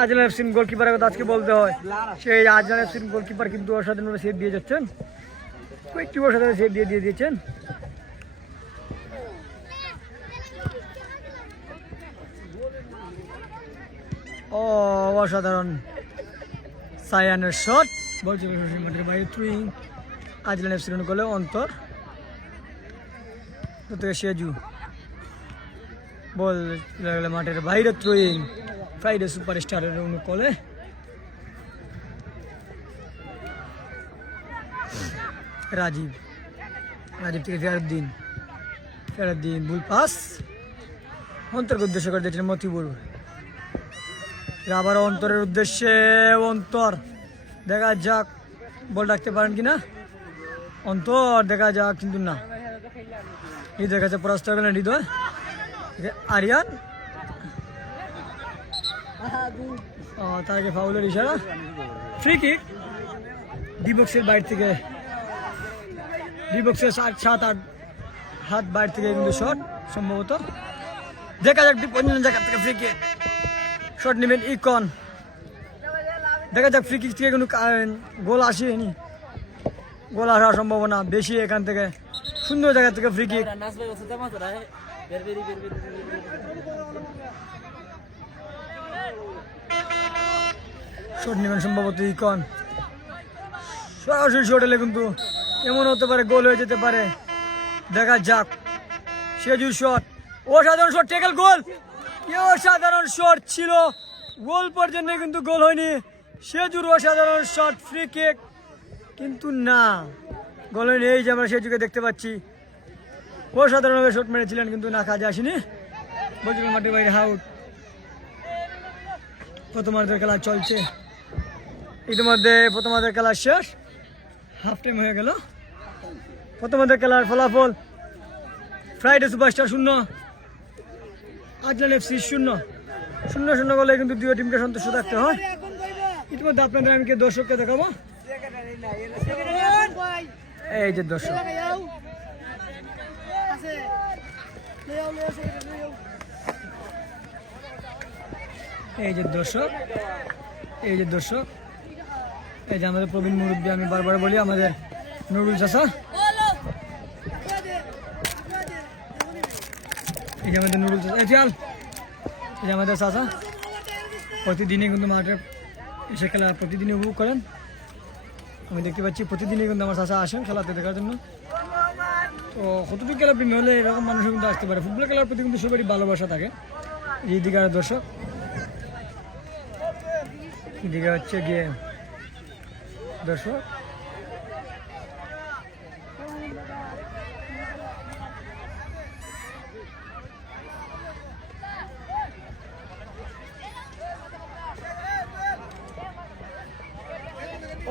আজলান এফসির গোলকিপারের কথা আজকে বলতে হয় সেই আজলান এফসির গোলকিপার কিন্তু অসাধারণভাবে সেভ দিয়ে যাচ্ছেন কয়েকটি অসাধারণ সেভ দিয়ে দিয়েছেন। ও অসাধারণ সায়ানের শট বলছিল মাঠের বাইরে থ্রুইং আজলান এফসির অনুকূলে অন্তর থেকে সেজু বল মাঠের বাইরে থ্রুইং ফ্রাইডে সুপারস্টারের অনুকূলে রাজীব থেকে ফিয়ারুদ্দিন বুল পাস অন্তরকে উদ্দেশ্য করে দিয়েছিলেন মতিবুল আবার অন্তরের উদ্দেশ্যে অন্তর দেখা যাক বল রাখতে পারেন কিনা অন্তর দেখা যাক কিন্তু না হৃদয় কাছে পরাস্ত হয়ে গেলেন হৃদয় আরিয়ান তার আগে ফাউলের ইশারা ফ্রি কিক ডিবক্সের বাইরে থেকে ডিবক্সের 7-8 হাত বাইরে থেকে কিন্তু শট সম্ভবত দেখা যাক বিপজ্জনক জায়গা থেকে ফ্রি কিক শট নেবেন ইকন দেখা যাক ফ্রি কিক থেকে কিন্তু গোল আসেনি গোল আসার সম্ভাবনা বেশি এখান থেকে সুন্দর জায়গা থেকে ফ্রি কিক শট নেবেন সম্ভবত ইকন সরাসরি শট এলে কিন্তু এমন হতে পারে গোল হয়ে যেতে পারে দেখা যাক সেজু শট অসাধারণ শট টেকেল গোল অসাধারণ শট ছিল গোল পর্যন্ত কিন্তু গোল হয়নি সেজুর অসাধারণ শট ফ্রি কিক কিন্তু না গোল হয়নি। এই যে আমরা সেজুকে দেখতে পাচ্ছি অসাধারণভাবে শট মেরেছিলেন কিন্তু না কাজে আসেনি বলছিলেন মাঠের বাইরে আউট। প্রথমার্ধের খেলা চলছে ইতিমধ্যে প্রথমার্ধের খেলা শেষ হাফ টাইম হয়ে গেল। প্রথমার্ধের খেলার ফলাফল ফ্রাইডে সুপারস্টার 0 আজলান এফসি 0 গোলে কিন্তু দুই টিমকে সন্তুষ্ট থাকতে হয়। ইতিমধ্যে আপনাদের আমি দর্শককে দেখাবো এই যে দর্শক এই যে দর্শক এই যে আমাদের প্রবীণ মুরব্বী আমি বারবার বলি আমাদের নুরুল চাচা এই যে আমাদের নুরুল চাচা এই যে আমাদের চাচা প্রতিদিনই কিন্তু মাঠে এসে খেলা প্রতিদিনই উপভোগ করেন। আমি দেখতে পাচ্ছি প্রতিদিনই কিন্তু আমার চাচা আসেন খেলাতে দেখার জন্য। তো কতটুকু খেলা প্রেমী হলে এরকম মানুষ কিন্তু আসতে পারে। ফুটবল খেলার প্রতি কিন্তু সবারই ভালোবাসা থাকে। এইদিকে আর দর্শক এদিকে হচ্ছে গিয়ে দর্শক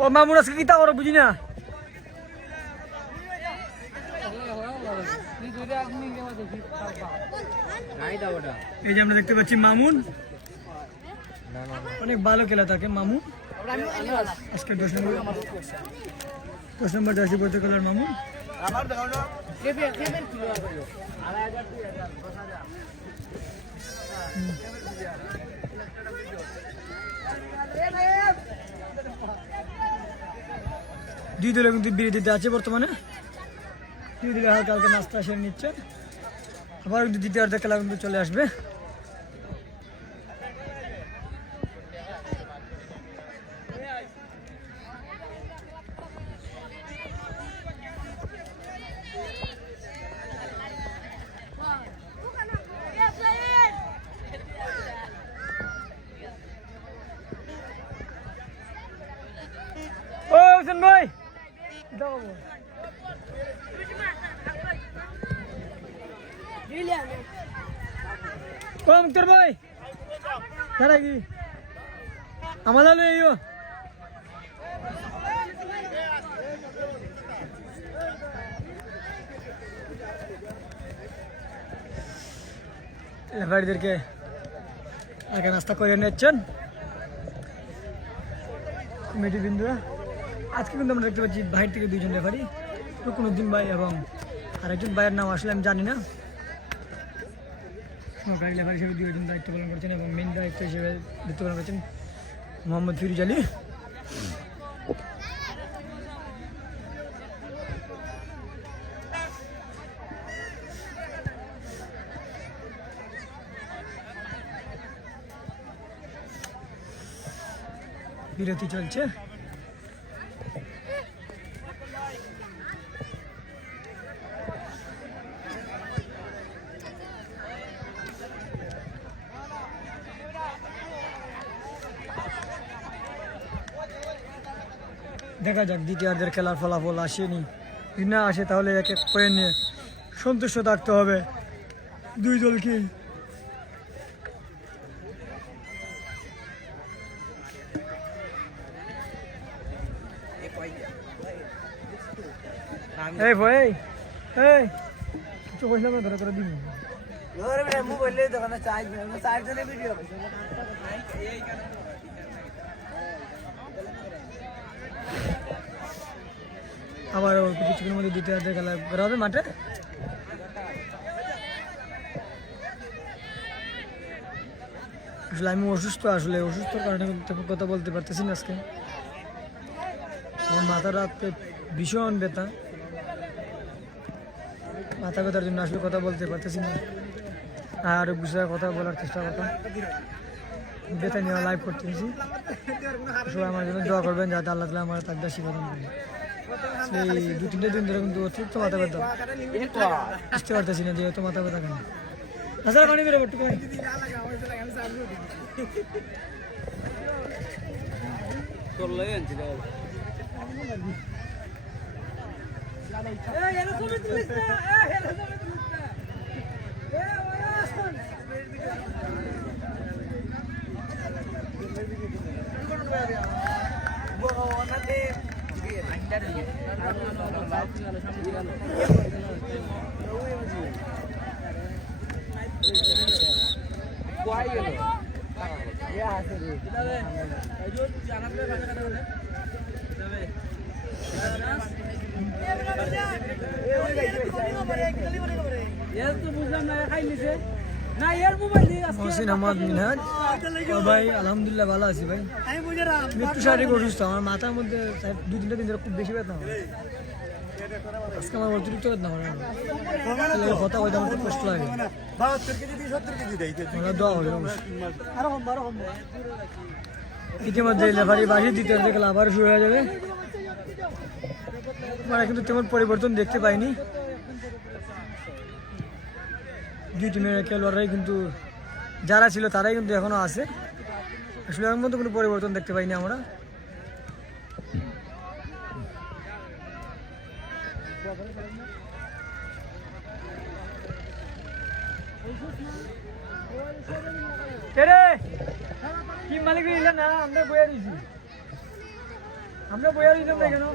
ও মামুন আজকে কি তা ওরা বুঝি না এই যে আমরা দেখতে পাচ্ছি মামুন অনেক ভালো খেলা থাকে মামুন আজকে 10 নম্বর জার্সি পড়তে খেলার মামুন দুই দলে কিন্তু বিরতিতে আছে বর্তমানে দুই দলে হালকা হালকা নাস্তা সেরে নিচ্ছে আবার কিন্তু দ্বিতীয়ার্ধে খেলা কিন্তু চলে আসবে ও হোসেন ভাই মুক্তার ভাই তারা কি আমাদের লইও লেফারিদেরকে আগে নাস্তা করে নিচ্ছেন কমিটি বিন্দুরা আজকে কিন্তু আমরা দেখতে পাচ্ছি বাইরে থেকে দুইজন রেফারি রুকনুদ্দিন ভাই এবং আরেকজন ভাইয়ের নাম আসলে আমি জানি না সহকারী রেফারি হিসেবে দুইজন দায়িত্ব পালন করছেন এবং মেন দায়িত্ব হিসেবে দায়িত্ব পালন করছেন মোহাম্মদ ফিরোজ আলী বিরতি চলছে দেখা যাক দ্বিতীয়ার্ধের খেলার ফলাফল আসেনি যদি না আসে তাহলে এক এক পয়েন্ট নিয়ে সন্তুষ্ট থাকতে হবে দুই দলকে এই ভাই এই কিছু কইলাম না ধরে দিবি ওরে রে মোবাইলে দোকানে চার্জ জনে ভিডিও আবার কিছুক্ষণের মধ্যে দ্বিতীয়ার্ধে খেলা করা হবে মাঠে আসলে আমি অসুস্থ অসুস্থর কারণে কথা বলতে পারতেছি না আজকে আমার মাথা রাতে ভীষণ ব্যথা মাথা ব্যথার জন্য আসলে কথা বলতে পারতেছি না আর বিষয়ে কথা বলার চেষ্টা করতাম ব্যথা নিয়ে লাইভ করতেছি সবাই আমার জন্য দোয়া করবেন যাতে আল্লাহ তাআলা আমার তাকদীর শিখাদান করেন সেই 2-3 দিন ধরে কিন্তু অতিরিক্ত মাথা ব্যথা বুঝতে পারতেছি না যে এত মাথা ব্যথা কেন আসলে পানি বেরোবে একটু মহসিন আহমদ মিনহাজ ভাই আলহামদুলিল্লাহ ভালো আছি ভাই একটু শারীরিক অসুস্থ আমার মাথার মধ্যে 2-3 দিন ধরে খুব বেশি ব্যথা আজকে আমার অতিরিক্ত ব্যথা হয় কথা বলতে আমার খুব কষ্ট লাগে দোয়া হবে ইতিমধ্যে লেফারি বাসি দ্বিতীয়ার্ধে খেলা আবার শুরু হয়ে যাবে আমরা কিন্তু তেমন পরিবর্তন দেখতে পাইনি দুই টিমের খেলোয়াড়রাই কিন্তু যারা ছিল তারাই কিন্তু এখনো আছে আসলে এর মধ্যে কোনো পরিবর্তন দেখতে পাইনি আমরা কি মালিক না আমরা বয়ে দিছি আমরা বইয়া দিতাম না কেন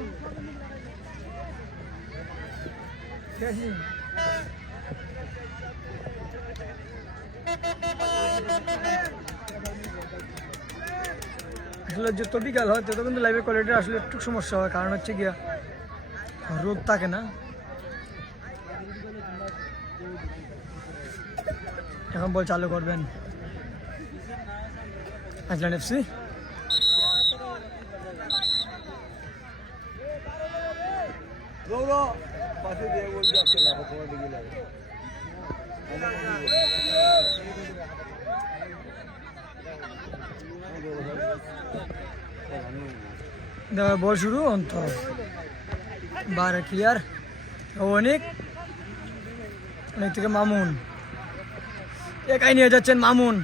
আসলে যত বিকাল হয় তত কিন্তু লাইভের কোয়ালিটি আসলে একটু সমস্যা হয়, কারণ হচ্ছে গিয়া রোদ থাকে না। এখন বল চালু করবেন আইসল্যান্ড এফসি। বল শুরু অন্তর বার ক্লিয়ার অনেক থেকে মামুন একাই নিয়ে যাচ্ছেন মামুন,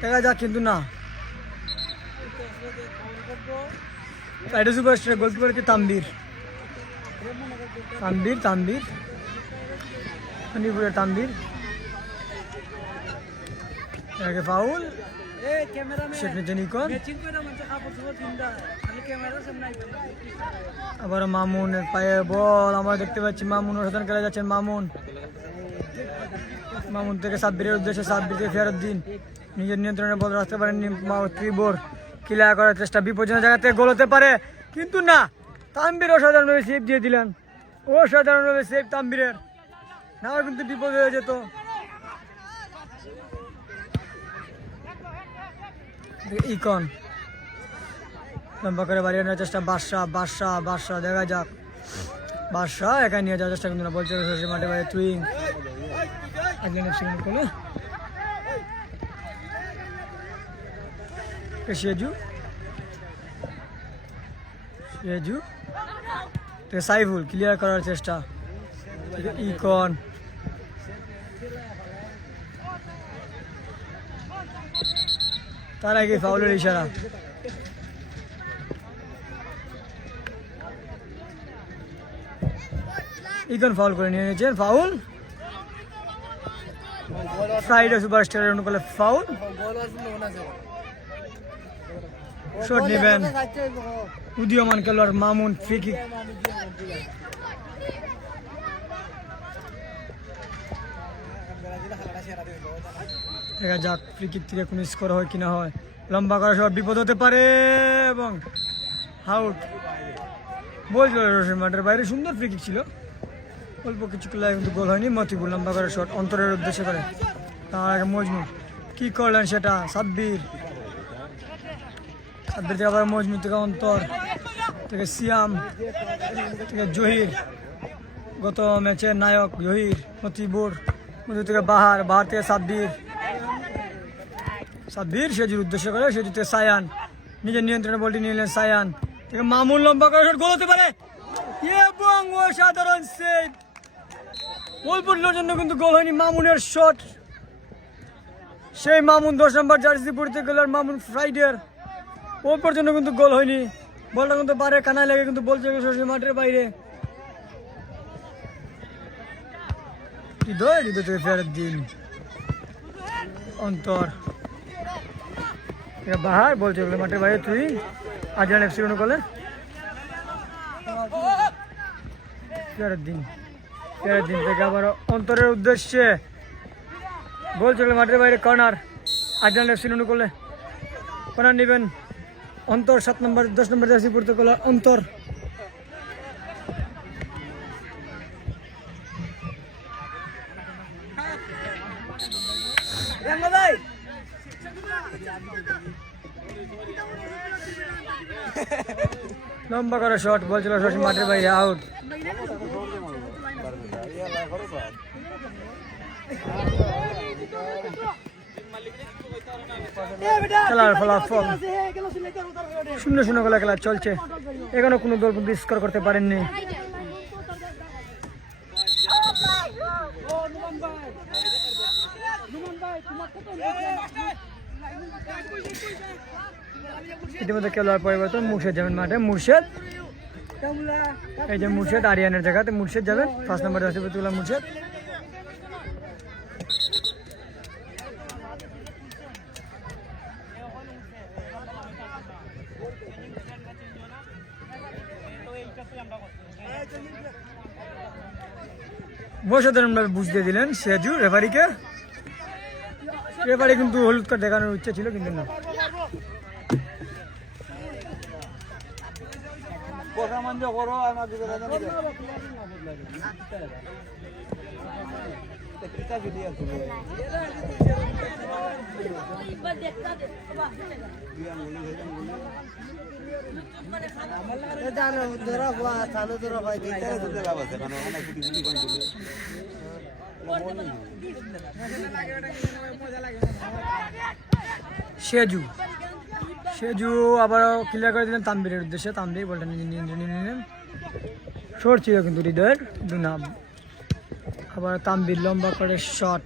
দেখা যাক কিন্তু না সাইডে সুপারস্টার গোলকিপার হচ্ছে তাম্বির মণিপুরের তাম্বির আগে ফাউল সেখানে জেনিকন আবার মামুনের পায়ে বল আমরা দেখতে পাচ্ছি। মামুন অসাধারণ খেলে যাচ্ছেন মামুন থেকে সাব্বিরের উদ্দেশ্যে, সাব্বির থেকে ফেরতদ্দিন নিজের নিয়ন্ত্রণে বল রাখতে পারেন ত্রিবোর ক্লিয়ার করার চেষ্টা, বিপজ্জনক জায়গা থেকে গোল হতে পারে কিন্তু না, তাম্বির অসাধারণভাবে সেভ দিয়ে দিলেন, অসাধারণভাবে সেভ তাম্বিরের, না কিন্তু বিপদ হয়ে যেত। ইকন লম্বা করে বাড়িয়ে নেওয়ার চেষ্টা, বাদশা দেখা যাক, বাদশা একা নিয়ে যাওয়ার চেষ্টা কিন্তু না, বলছে মাঠে বাইরে তুই সাইফুল ক্লিয়ার করার চেষ্টা, ইকন তার আগে ফাউলের ইশারা, ইকন ফাউল করে নিয়ে নিয়েছেন, ফাউল ফ্রাইডে সুপারস্টারের অনুকূলে ফাউল, শট নেবেন উদীয়মান খেলোয়াড় মামুন, ফ্রি কিক দেখা যাক ফ্রি কিক থেকে কোনো স্কোর হয় কিনা হয়, লম্বা করা সব বিপদ হতে পারে এবং আউট। বলছিল রোশন মাঠের বাইরে সুন্দর ফ্রি কিক ছিল, অল্প কিছু খেলায় কিন্তু গোল হয়নি। মতিবুল লম্বা করে শট অন্তরের উদ্দেশ্যে করে, তার আগে মজনু কি করলেন সেটা, সাব্বির থেকে আবার মজনু থেকে অন্তর থেকে সিয়াম থেকে জহির, গত ম্যাচের নায়ক জহির, মতিবুর থেকে বাহার থেকে সাব্বির সেজুর উদ্দেশ্য করে, সেজু থেকে সায়ান নিজের নিয়ন্ত্রণে বলটি নিয়ে নিলেন, সায়ান থেকে মামুন লম্বা করে শট, গোল হতে পারে এবং অসাধারণ সেভ, অল্পের জন্য কিন্তু গোল হয়নি মামুনের শট, সেই মামুন 10 নম্বর জার্সি পড়তে গেল মামুন ফ্রাইডের, অল্পের জন্য কিন্তু গোল হয়নি, বলটা কিন্তু বারে কানায় লেগে কিন্তু বল চলে গেছে মাঠের বাইরে। হৃদয় থেকে ফেরত দিন অন্তর বাহার বল চলে মাঠের বাইরে, তুই আজরান এফসি অনুকূলে ফেরত দিন থেকে আবার অন্তরের উদ্দেশ্যে বল চলে মাঠের বাইরে, কর্নার আজরান এফসি অনুকূলে, কর্নার নেবেন অন্তর 10 নম্বর জার্সি পড়তে গেল অন্তর, লম্বা করে শট, বল ছিল শশী মাঠের বাইরে, আউট। খেলার ফলাফল 0-0 গোলে খেলা চলছে, এখনো কোনো দল কিন্তু স্কোর করতে পারেননি। ইতিমধ্যে খেলোয়াড় পরিবর্তন, মুর্শেদ যাবেন মাঠে, মুর্শেদ এই যে মুর্শেদ আরিয়ানের জায়গাতে মুর্শেদ যাবেন, 5 নম্বর রাষ্ট্রপতিগুলা মুর্শেদ, অসাধারণভাবে বুঝ দিয়ে দিলেন সেজু রেফারিকে। রেফারি কিন্তু হলুদ কার্ড দেখানোর ইচ্ছা ছিল কিন্তু না। সেজু আবার ক্লিয়ার করে দিলেন তাম্বিরের উদ্দেশ্যে। তাম্বির বলটা নিলেন, শর্ট ছিল কিন্তু হৃদয়ের, কিন্তু না। আবার তাম্বির লম্বা করে শট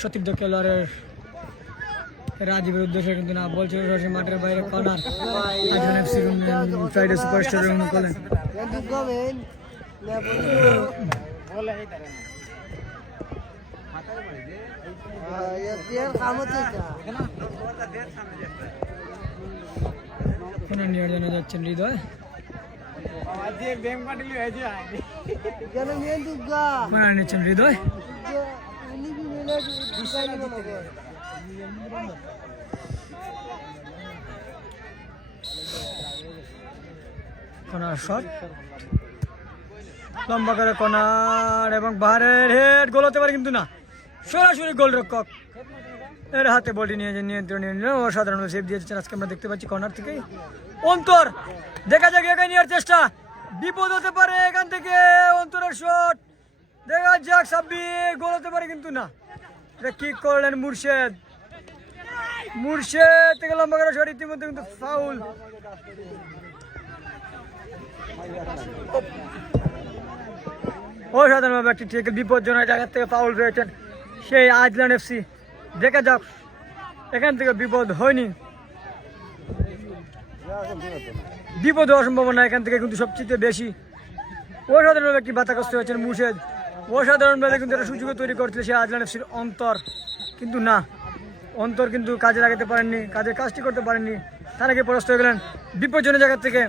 সতীর্থ খেলোয়াড়ের রাজীবের উদ্দেশ্যে, কিন্তু না। বলছিল সরাসরি মাঠের বাইরে কর্নার। ফ্রাইডে সুপারস্টার করলেন। নেওয়ার জন্য যাচ্ছেন হৃদয়। নিচ্ছেন হৃদয়। কর্নার শট, লম্বা করে কর্নার এবং বাহারের হেড। গোল হতে পারে কিন্তু না, সরাসরি গোলরক্ষক এর হাতে বলটি নিয়ন্ত্রণ নিয়ে নিল। অসাধারণ সেভ দিয়েছেন আজকে আমরা দেখতে পাচ্ছি কর্নার থেকে। অন্তর দেখা যাক এগিয়ে নেওয়ার চেষ্টা, বিপদ হতে পারে এখান থেকে। অন্তরের শট দেখা যাক, সাব্বির গোল হতে পারে কিন্তু না। এটা কি করলেন মুর্শেদ থেকে লম্বা করে শট, ইতিমধ্যে কিন্তু ফাউল। অসাধারণভাবে একটি ট্যাকল, বিপজ্জনক জায়গা থেকে ফাউল পেয়েছেন সেই আজলান এফসি। দেখা যাক এখান থেকে বিপদ হয়নি, বিপদ হওয়ার সম্ভাবনা এখান থেকে কিন্তু সবচেয়ে বেশি। অসাধারণভাবে একটি বাধাগ্রস্ত হয়েছেন মুর্শেদ, অসাধারণভাবে কিন্তু একটা সুযোগ তৈরি করছিল সে আজলান এফসির অন্তর, কিন্তু না। অন্তর কিন্তু কাজে লাগাতে পারেননি, কাজের কাজটি করতে পারেননি, তার আগে পরাস্ত হয়ে গেলেন বিপজ্জনক জায়গা থেকে।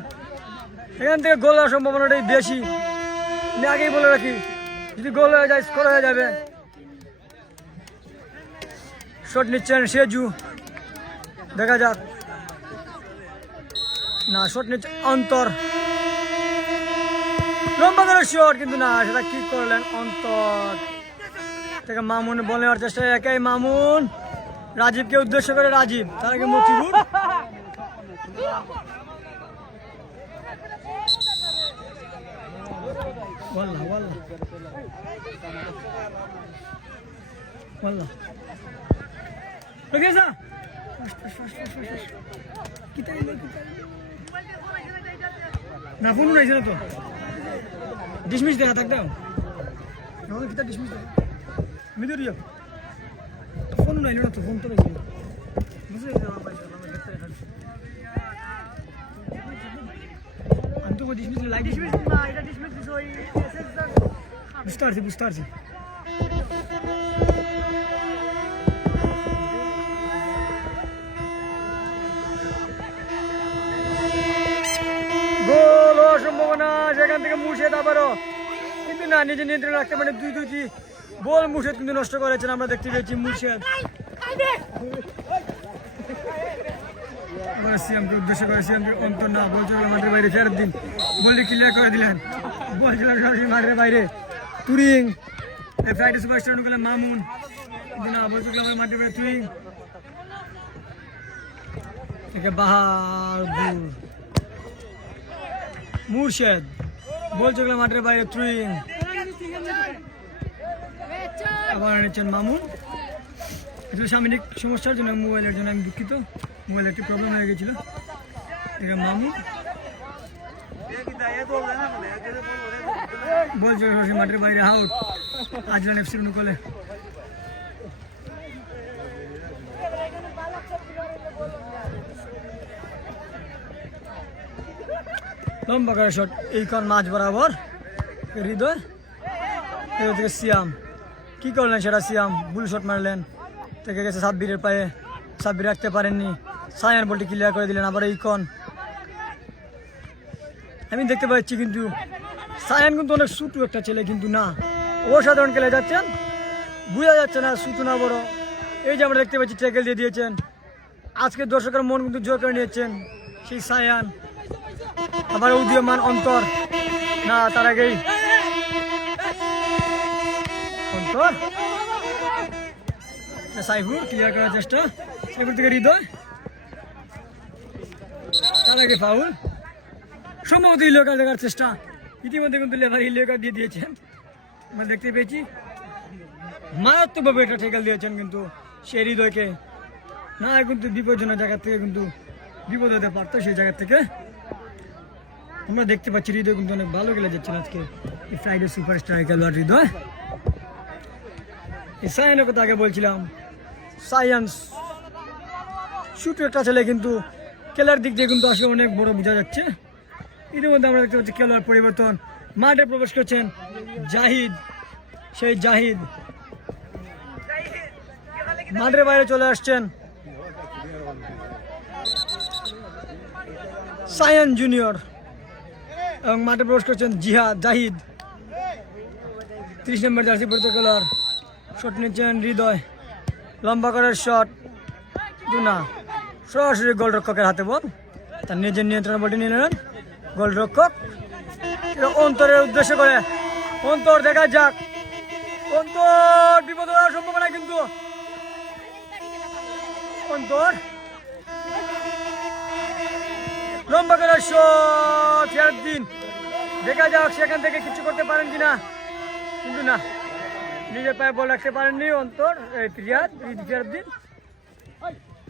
এখান থেকে গোল হওয়ার সম্ভাবনাটাই বেশি। আগেই বলে রাখি, যদি গোল হয়ে যায় স্কোর হয়ে যাবে। শট নিচ্ছেন সেজু, দেখা যাক। না, শট নিচ্ছে অন্তর, লম্বা করে শট, কিন্তু না। সেটা কি করলেন অন্তর থেকে মামুন বল নেওয়ার চেষ্টা, একাই মামুন রাজীবকে উদ্দেশ্য করে। রাজীব, তার আগে মতিবুর। না ফোন নাইছে না তো, ডিসমিস দেখা থাক দাও কিতা ডিসমিস দেখা মিদুর ইয়া ফোন নাইলো না তো, ফোন তো নাইছে বুঝে আমি তো ডিসমিস লাইক ডিসমিস না, এটা ডিসমিস বিষয় বুঝতে পারছি। গোল হওয়ার সম্ভাবনা সেখান থেকে মুর্শেদ আবারও, কিন্তু না, নিজে নিয়ন্ত্রণ রাখতে পারে। দুটি বল মুর্শেদ কিন্তু নষ্ট করেছেন, আমরা দেখতে পেয়েছি। মুর্শেদ সিএমকে উদ্দেশ্য করে, সিএমকে অন্তর না, বল চলে মাঠের বাইরে ফেরত দিন, বলটি ক্লিয়ার করে দিলেন। বল চলে মাঠের বাইরে, তুরিং ফ্রাইডে সুপারস্টার ঢুকলেন মামুন, কিন্তু না, বল চলে মাঠের বাইরে তুরিং থেকে বাহাদুর। মুর্শেদ বল চলে মাঠের বাইরে, তুরিং আবার নিচ্ছেন মামুন। একটু সাময়িক সমস্যার জন্য, মোবাইলের জন্য আমি দুঃখিত, মোবাইলের একটি প্রবলেম হয়ে গেছিল। ঠিক আছে, মামুন বল চলে মাঠের বাইরে, আউট আজলান এফসি অনুকূলে। লম্বা করে শট, এইখান মাঝ বরাবর হৃদয় থেকে সিয়াম কি করলেন সেটা, সিয়াম বুল শট মারলেন, থেকে গেছে সাব্বিরের পায়ে, সাব্বির রাখতে পারেননি। সায়ান বলটি ক্লিয়ার করে দিলেন। আবার এইখন আমি দেখতে পাচ্ছি কিন্তু সায়ান কিন্তু অনেক ছোট একটা ছেলে, কিন্তু না, অসাধারণ খেলে যাচ্ছেন, বোঝা যাচ্ছে না ছোট না বড়। এই যে আমরা দেখতে পাচ্ছি ট্যাকেল দিয়ে দিয়েছেন, আজকে দর্শকের মন কিন্তু জয় করে নিয়েছেন সেই সায়ান। আবার উদীয়মান অন্তর, না তার আগেই অন্তর, সাইফুল ক্লিয়ার করার চেষ্টা, সাইফুল থেকে হৃদয়, তার আগে ফাউল, সম্ভবত ইলিও কার্ড দেখার চেষ্টা, ইতিমধ্যে কিন্তু লেভার ইলিও কার্ড দিয়ে দিয়েছেন, আমরা দেখতে পেয়েছি। মারাত্মকভাবে একটা ঠেকাল দিয়েছেন কিন্তু সে হৃদয়কে, না কিন্তু বিপজ্জনক জায়গা থেকে কিন্তু বিপদ হতে পারতো, সেই জায়গা থেকে আমরা দেখতে পাচ্ছি হৃদয় কিন্তু অনেক ভালো খেলে যাচ্ছেন আজকে এই ফ্রাইডে সুপারস্টার খেলোয়াড় হৃদয়। এই সায়ানের কথা আগে বলছিলাম, সায়ান্স ছোট একটা ছেলে কিন্তু খেলার দিক দিয়ে কিন্তু আসলে অনেক বড় বোঝা যাচ্ছে। ইতিমধ্যে আমরা দেখতে পাচ্ছি খেলোয়াড় পরিবর্তন, মাঠে প্রবেশ করছেন জাহিদ, সেই জাহিদ মাঠের বাইরে চলে আসছেন সায়ান জুনিয়র, এবং মাঠে প্রবেশ করছেন জাহিদ 30 নম্বর জার্সি পরিচিত খেলোয়াড়। শট নিচ্ছেন হৃদয়, লম্বা করার শট, না সরাসরি গোলরক্ষকের হাতে বল, তার নিজের নিয়ন্ত্রণে বলটি নিয়ে নেন গোলরক্ষক। অন্তরের উদ্দেশ্য করে অন্তর, দেখা যাক অন্তর বিপদ হওয়ার সম্ভাবনা কিন্তু অন্তর, লম্বা করার শট, ফেরত দিন, দেখা যাক সেখান থেকে কিছু করতে পারেন কিনা, কিন্তু না, নিজের পায়ে বল রাখতে পারেননি অন্তর, ফেরত দিন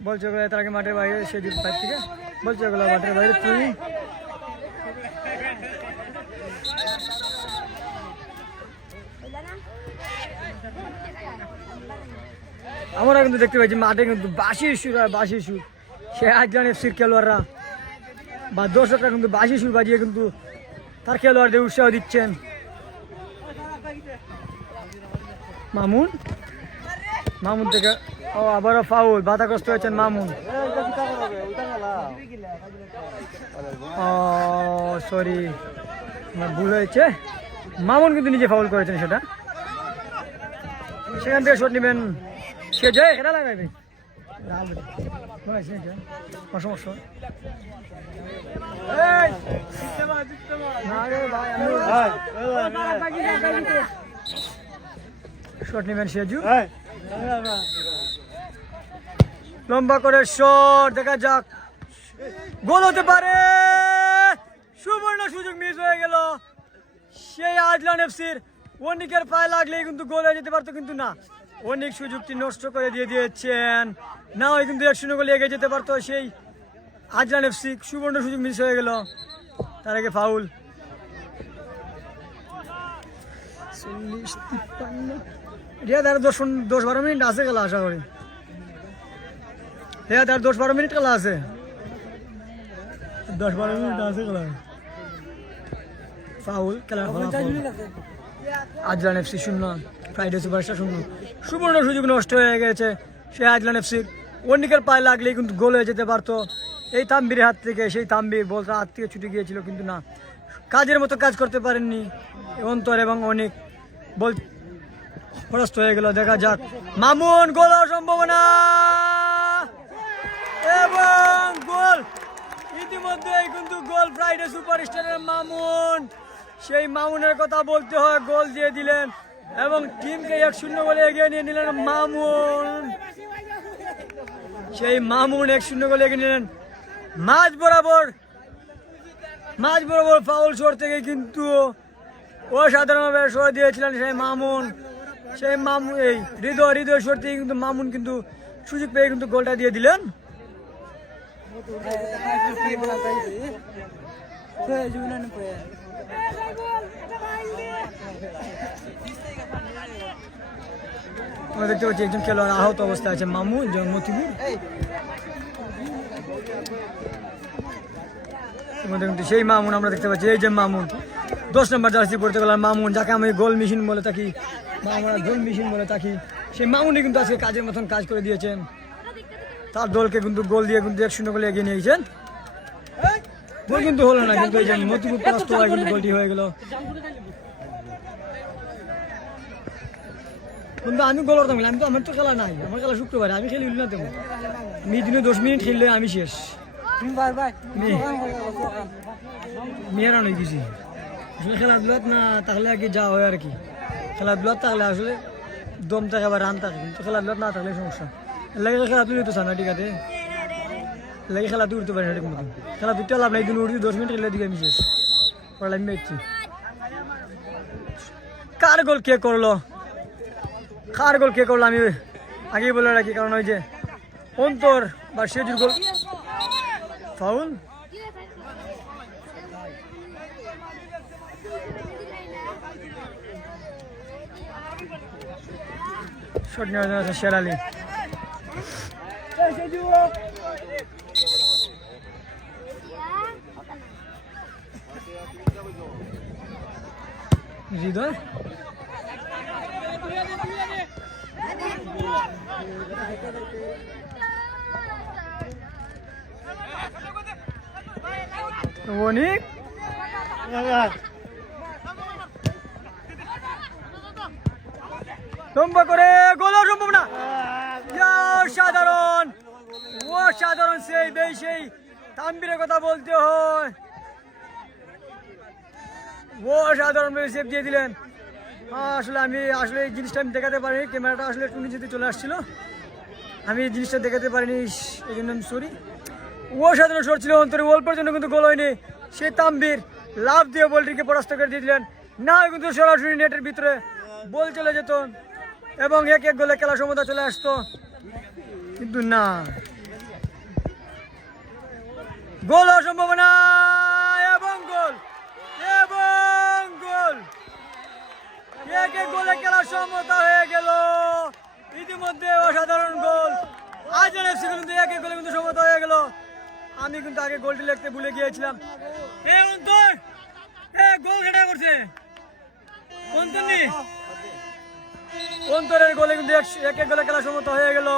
বলছে তার আগে মাঠের বাইরে, সে পাইপ থেকে বলছে মাঠের বাইরে তুই। আমরা কিন্তু দেখতে পাচ্ছি মাঠে কিন্তু বাঁশির সুর আর বাঁশির সুর, সে আজলান এফসির খেলোয়াড়রা বা দর্শকরা কিন্তু বাঁশি সুর বাজিয়ে কিন্তু তার খেলোয়াড়দের উৎসাহ দিচ্ছেন। মামুন থেকে আবারও ফাউল, বাধাগ্রস্ত হয়েছেন মামুন, সরি আমার ভুল হয়েছে, মামুন কিন্তু নিজে ফাউল করেছেন, সেটা সেখান থেকে শট নেবেন, সে যায় এটা লাগাবে সমস্যা। শট নেবেন সেজু, লম্বা করে শট, দেখা যাক গোল হতে পারে, সুবর্ণ সুযোগ মিস হয়ে গেল সেই আজলান এফসির। অনিকের পায়ে লাগলেই কিন্তু গোল হয়ে যেতে পারতো, কিন্তু না, অনেক সুযোগটি নষ্ট করে দিয়ে দিয়েছেন, না হয় কিন্তু 1-0 গোলে এগিয়ে যেতে পারতো সেই আজলান এফসি, সুবর্ণ সুযোগ মিস হয়ে গেল। তার আগে ফাউল, 40-53 আর 10-12 মিনিট আছে খেলা, আশা করি আর 10-12 মিনিট খেলা আছে, 10-12 মিনিট আছে খেলা। ফাউল, খেলার আজলান এফসি 0, ফ্রাইডে সুপারস্টার 0, সুবর্ণ সুযোগ নষ্ট হয়ে গেছে সে আজলান এফসির। অন্যিকের পায়ে লাগলেই কিন্তু গোল হয়ে যেতে পারতো এই তাম্বির হাত থেকে, সেই তাম্বির বলটা হাত থেকে ছুটে গিয়েছিল, কিন্তু না, কাজের মতো কাজ করতে পারেননি অন্তর এবং অনেক, বল পরাস্ত হয়ে গেল। দেখা যাক মামুন, গোল হওয়ার সম্ভাবনা এবং গোল, ইতিমধ্যেই কিন্তু গোল ফ্রাইডে সুপারস্টারের মামুন, সেই মামুনের কথা বলতে হয়, গোল দিয়ে দিলেন এবং টিমকে 1-0 গোলে এগিয়ে নিয়ে নিলেন মামুন, সেই মামুন 1-0 গোলে এগিয়ে নিলেন। মাঝ বরাবর ফাউল শট থেকে কিন্তু অসাধারণভাবে সরে দিয়েছিলেন সেই মামুন এই হৃদয় শট থেকে কিন্তু মামুন কিন্তু সুযোগ পেয়ে কিন্তু গোলটা দিয়ে দিলেন। আমরা দেখতে পাচ্ছি একজন খেলোয়াড় আহত অবস্থায় আছে, মামুন মতিপুর, কিন্তু সেই মামুন আমরা দেখতে পাচ্ছি, এই যে মামুন 10 নম্বর জার্সি পড়তে গেলাম মামুন, যাকে আমি গোল মেশিন বলে থাকি বা আমরা গোল মেশিন বলে থাকি, সেই মামুনই কিন্তু আজকে কাজের মতন কাজ করে দিয়েছেন, তার দলকে কিন্তু গোল দিয়ে কিন্তু 1-0 গোলে এগিয়ে নিয়েছেন। গোল কিন্তু হলো না, কিন্তু এই যে মতিপুর পরাস্ত হয় কিন্তু গোলটি হয়ে গেল। কিন্তু আমি গোল করতাম আমি তো আমার তো খেলা নাই আমার খেলা শুক্রবারে আমি খেলি না তেমন আমি দিনে 10 মিনিট খেললে আমি শেষ মেয়েরা নই কিছু আসলে খেলাধুলাত না থাকলে আর কি যা হয় আর কি খেলাধুলাত থাকলে আসলে দম থাকে বা রান থাকে কিন্তু খেলাধুলাত না থাকলে সমস্যা লাগে খেলাধুলি তো না ঠিক আছে লাগে খেলাধুলি উঠতে পারি না ঠিক মতো খেলা দুটো লাভ নাই দিন উঠছি 10 মিনিট খেলে দিকে আমি শেষ পড়ালে আমি মেয়েছি কার গোল কে করলো আমি আগেই বলে রাখি কারণ ওই যে অন্তর বা সেজুর গোল ফাউল শট নেওয়া যাচ্ছে শেরালি হৃদয় অনেক লম্বা করে গোল সম্ভব না সাধারণ সেই তাম্বিরের কথা বলতে হয় সাধারণ সেভ দিয়ে দিলেন আসলে আমি আসলে এই জিনিসটা আমি দেখাতে পারিনি ক্যামেরাটা আসলে একটু নিচেতে চলে আসছিল আমি এই জিনিসটা দেখাতে পারিনি এই জন্য আমি সরি সাধারণ শট ছিল অন্তরে অল্পের জন্য কিন্তু গোল হয়নি সে তাম্বির লাভ দিয়ে বলটিকে পরাস্ত করে দিয়ে দিলেন না কিন্তু সরাসরি নেটের ভিতরে বল চলে যেত এবং এক গোলে খেলা সমতা চলে আসতো কিন্তু না গোল হওয়ার সম্ভাবনা এবং গোল এক গোলে খেলা সমতা হয়ে গেল ইতিমধ্যে অসাধারণ গোল আজ কিন্তু এক গোলে কিন্তু সমতা হয়ে গেল আমি কিন্তু আগে গোলটি লিখতে ভুলে গিয়েছিলাম গোল খেটা করছে অন্তরের গোলে কিন্তু এক গোলে খেলা সমতা হয়ে গেল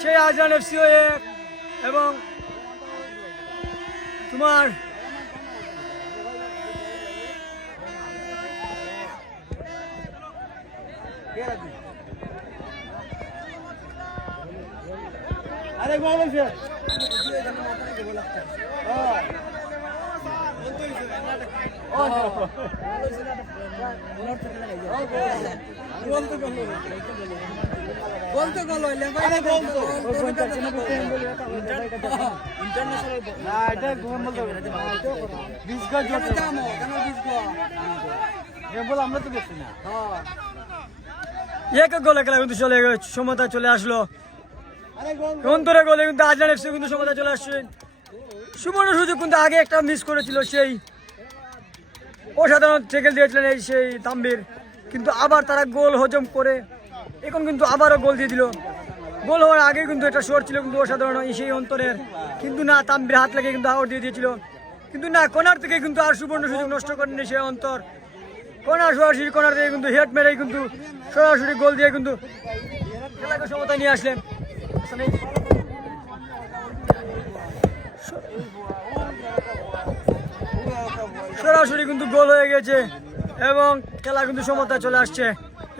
সেই আজরান এফসিও এক এবং তোমার আরে গোল হয়েছে এক গোলে খেলা কিন্তু চলে গেল সমতা চলে আসলো অন্তরে গোলে কিন্তু আজরান এফসি কিন্তু সমতা চলে আসছে সুবর্ণ সুযোগ কিন্তু আগে একটা মিস করেছিল সেই অসাধারণ ট্যাকেল দিয়েছিলেন এই সেই তাম্বির কিন্তু আবার তারা গোল হজম করে এখন কিন্তু আবারও গোল দিয়ে দিল গোল হওয়ার আগে কিন্তু এটা শর্ট ছিল কিন্তু অসাধারণ সেই অন্তরের কিন্তু না তাম্বির হাত লেগে কিন্তু আউট দিয়ে দিয়েছিল কিন্তু না কর্নার থেকে কিন্তু আর সুবর্ণ সুযোগ নষ্ট করেনি সেই অন্তর সরাসরি কর্নার থেকে কিন্তু হেড মেরে কিন্তু সরাসরি গোল দিয়ে কিন্তু খেলাকে সমতা নিয়ে আসলেন সরাসরি কিন্তু গোল হয়ে গেছে এবং খেলা কিন্তু সমতা চলে আসছে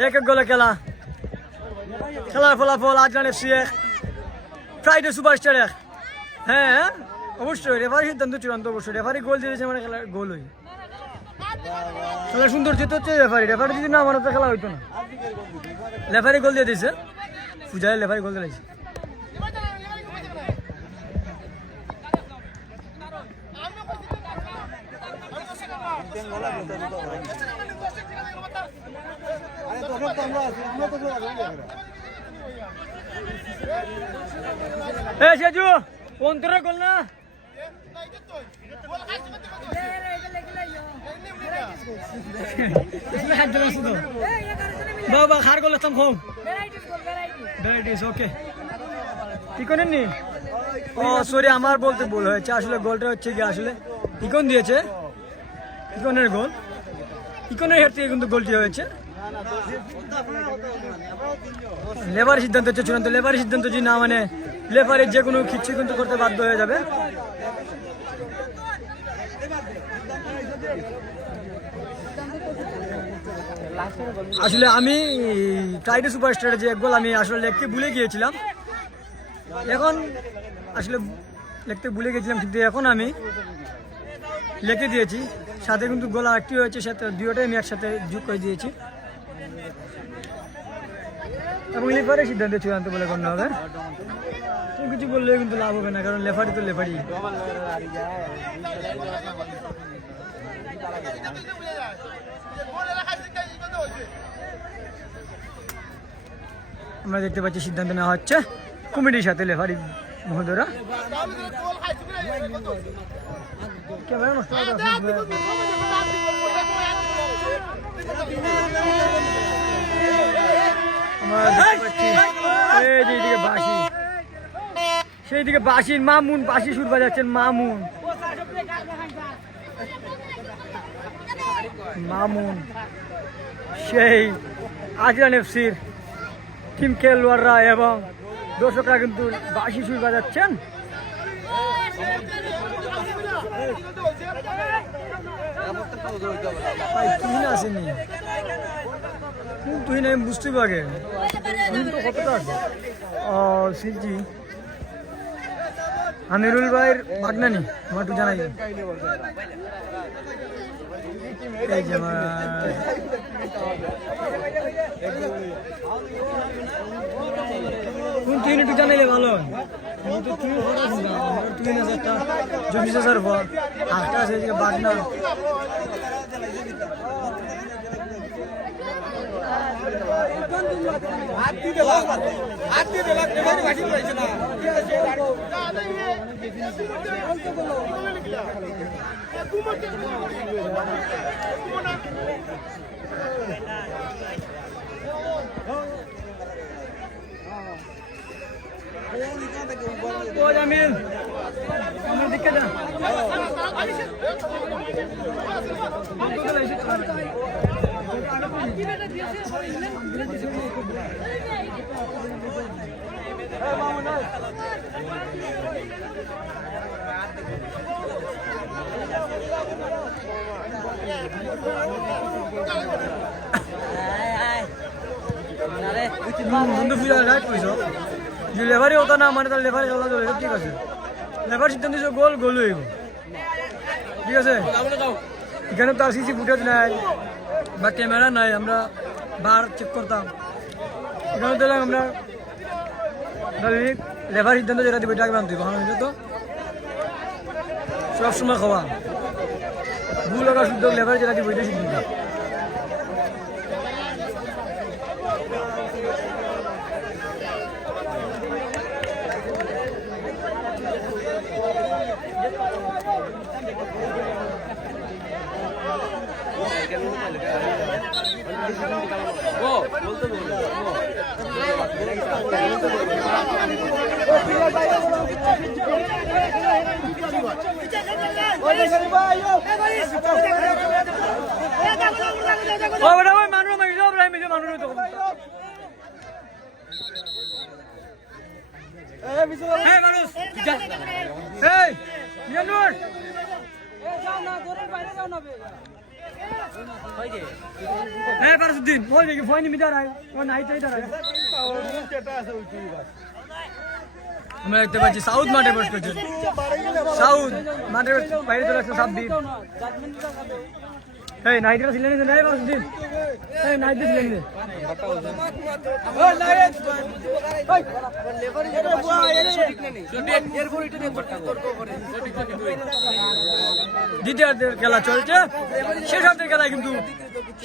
এক গোলে খেলার ফলাফল আজরান এফসি এক ফ্রাইডে সুপারস্টার এক হ্যাঁ অবশ্যই রেফারি সিদ্ধান্ত চূড়ান্ত অবশ্যই রেফারি গোল দিয়েছে মানে খেলার গোল হই খেলা সুন্দর যেতে হচ্ছে রেফারি যদি না মানে তো খেলা হইতো না রেফারি গোল দিয়ে দিয়েছে পূজায় রেফারি গোল দিয়েছে সেজু অন্তরে গোল না বাবা হার গোল আসতাম হোম ওকে কি করেননি ও সরি আমার বলতে ভুল হয়েছে আসলে গোলটা হচ্ছে কি আসলে ইকন দিয়েছে ইকনের গোল ইকনের হেড থেকে কিন্তু গোলটি হয়েছে লেবার সিদ্ধান্ত হচ্ছে চূড়ান্ত লেবার সিদ্ধান্ত যদি না মানে লেবারের যে কোনো কিছু কিন্তু করতে বাধ্য হয়ে যাবে আসলে আমি টাইডে সুপারস্টারে যে এক গোল আমি আসলে লিখতে ভুলে গিয়েছিলাম, এখন আসলে লিখতে ভুলে গেছিলাম, কিন্তু এখন আমি লিখে দিয়েছি। সাথে কিন্তু গোল আরেকটি হয়েছে, সাথে দুটোটাই আমি একসাথে যোগ করে দিয়েছি এবং লেফারি সিদ্ধান্ত চূড়ান্ত বলে গণ্য হবে। তুমি কিছু বললে কিন্তু লাভ হবে না, কারণ লেফারি তো লেফারি। আমরা দেখতে পাচ্ছি সিদ্ধান্ত নেওয়া হচ্ছে কমিটির সাথে লেফারি মহোদয়রা। ক্যামেরা নষ্ট করে দাও। আমরা দেখতে পাচ্ছি এইদিকে বাঁশি, সেই দিকে বাঁশির মামুন বাঁশি সুর বাজাচ্ছেন। মামুন সেই আজরান এফসির টিম খেলোয়াড়রা এবং দর্শকরা কিন্তু বাঁশি সুর বাজাচ্ছেন। তুই আসেনি, তুই না বুঝতে পারে কতটা আছে। সিজি আমিরুল ভাইয়ের ভাগনানি আমার একটু জানাই। এই যে তুই একটু জানাইলে ভালো হয়। তুই না একটা জমি চাষার পর হাতটা আছে এদিকে বাগনা। দিকে যা বন্ধু ফিরে রাইট কইছ যে লেভারি হতো না মানে তার লেভারি খেলা চলে, ঠিক আছে। লেভার সিদ্ধান্ত দিয়েছে গোল, গোল হইব, ঠিক আছে। এখানে তো আর সিসি ফুটেজ নাই বা ক্যামেরা নাই, আমরা বার চেক করতাম। এখানে তো আমরা লেভার সিদ্ধান্ত যেটা দিব এটা আগে বানতে হবে। তো সবসময় খাওয়া ভুল লাগা শুদ্ধ লেভার যেটা দিব এটা সিদ্ধান্ত। আমরা দেখতে পাচ্ছি সাউথ মাঠে বস করছে, সাউথ মাঠে বাইরে চলে আসছে সাব্বির। এই নাইটরা ছিলেন নাই বাসুদ্দিন, এই নাইটে ছিলেন দ্বিতীয়ার্ধের খেলা চলছে, শেষার্ধের খেলায় কিন্তু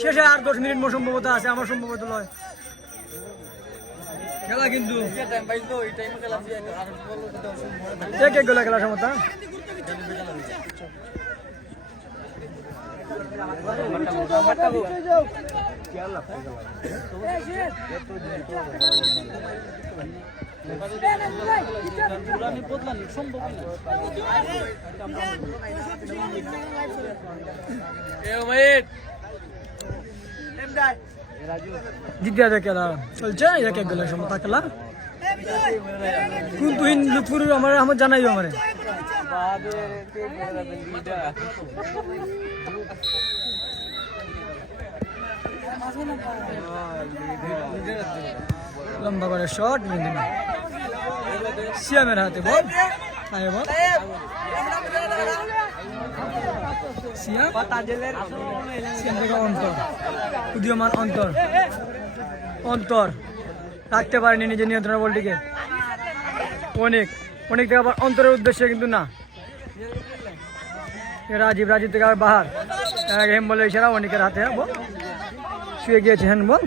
শেষে আর 10 মিনিট সম্ভবত আছে, আমার সম্ভবত নয়। খেলা কিন্তু এক এক গোলা খেলা সমতা। দ্বিতীয় খেলা চলছে এক এক গোলা সমতা খেলা। কোন তুহিন লুৎফুর আমার জানাইও আমারে। লম্বা করে শট সিয়ামের হাতে বল বল সিয়াম সিয়াম থেকে অন্তর উদীয়মান অন্তর অন্তর রাখতে পারেনি নিজের নিয়ন্ত্রণের বলটিকে অনেক অনেক থেকে আবার অন্তরের উদ্দেশ্যে কিন্তু না রাজীব থেকে আবার বাহার হেম বলে ইশারা অনেকের হাতে বল শুয়ে গিয়েছে হ্যান বল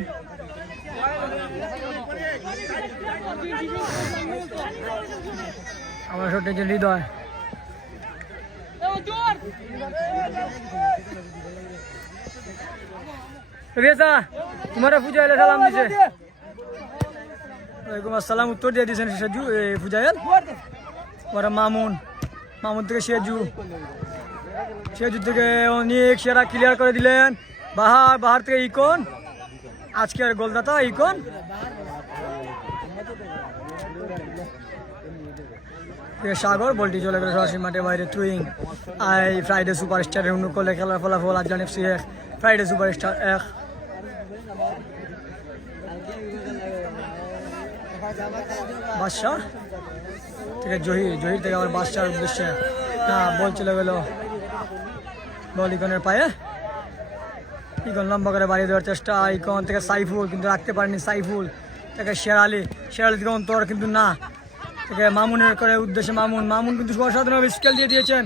আমার শট নিয়েছে হৃদয় রেজা তোমার ফুজাইলে সালাম দিছে ওয়ালাইকুম আসসালাম উত্তর দিয়ে দিয়েছেন সেজু ফুজাইল ওরা মামুন থেকে সেজু থেকে অনেক সেরা ক্লিয়ার করে দিলেন বাহার থেকে ইকন আজকের গোলদাতা ইকন সাগর বলটি চলে গেল সরাসরি মাঠে বাইরে থ্রুইং ফ্রাইডে সুপারস্টারের অনুকূলে খেলার ফলাফল আজলান এফসি 1 ফ্রাইডে সুপারস্টার 1 বাদশাহ থেকে জহির থেকে আবার বাদশার উদ্দেশ্যে না বল চলে গেল বল ইকনের পায়ে ইকন লম্বা করে বাড়িয়ে দেওয়ার চেষ্টা ইকন থেকে সাইফুল কিন্তু রাখতে পারেনি সাইফুল থেকে শেরালি থেকে অন্তর কিন্তু না থেকে মামুনের করে উদ্দেশ্যে মামুন কিন্তু অসাধারণ স্কেল দিয়ে দিয়েছেন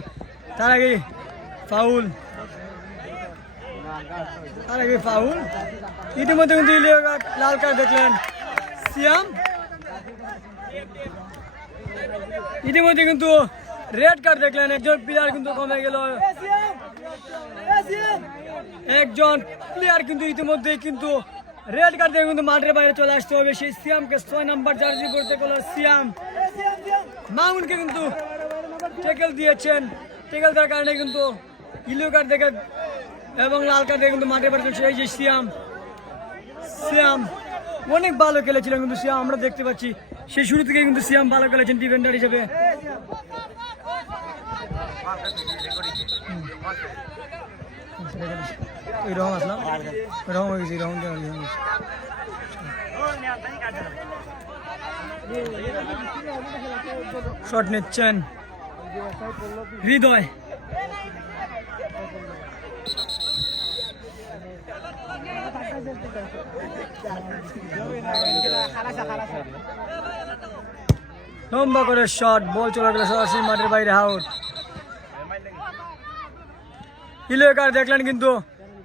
তার আগে ফাউল ইতিমধ্যে কিন্তু লাল কার্ড দেখলেন সিয়াম ইতিমধ্যে কিন্তু রেড কার্ড দেখলেন একজন প্লেয়ার কিন্তু কমে গেল একজন প্লেয়ার কিন্তু ইতিমধ্যে কিন্তু রেড কার্ড দিয়ে কিন্তু মাঠের বাইরে চলে আসতে হবে সেই সিয়ামকে 6 নাম্বার জার্সি পরতে গেল সিয়াম মামুনকে কিন্তু ট্যাকেল দিয়েছেন ট্যাকেল দেওয়ার কারণে কিন্তু ইয়েলো কার্ড দেখে এবং লাল কার্ড দেখে কিন্তু মাঠের বাইরে চলে এই যে সিয়াম অনেক ভালো খেলেছিলেন কিন্তু সিয়াম আমরা দেখতে পাচ্ছি সেই শুরু থেকে কিন্তু সিয়াম ভালো খেলেছেন ডিফেন্ডার হিসেবে এরকম আসলাম এরকম হয়ে গেছে এরকম শট নিচ্ছেন হৃদয় লম্বা করে শট বল চলে গেল সরাসরি মাঠের বাইরে আউট ইলেকার দেখলেন কিন্তু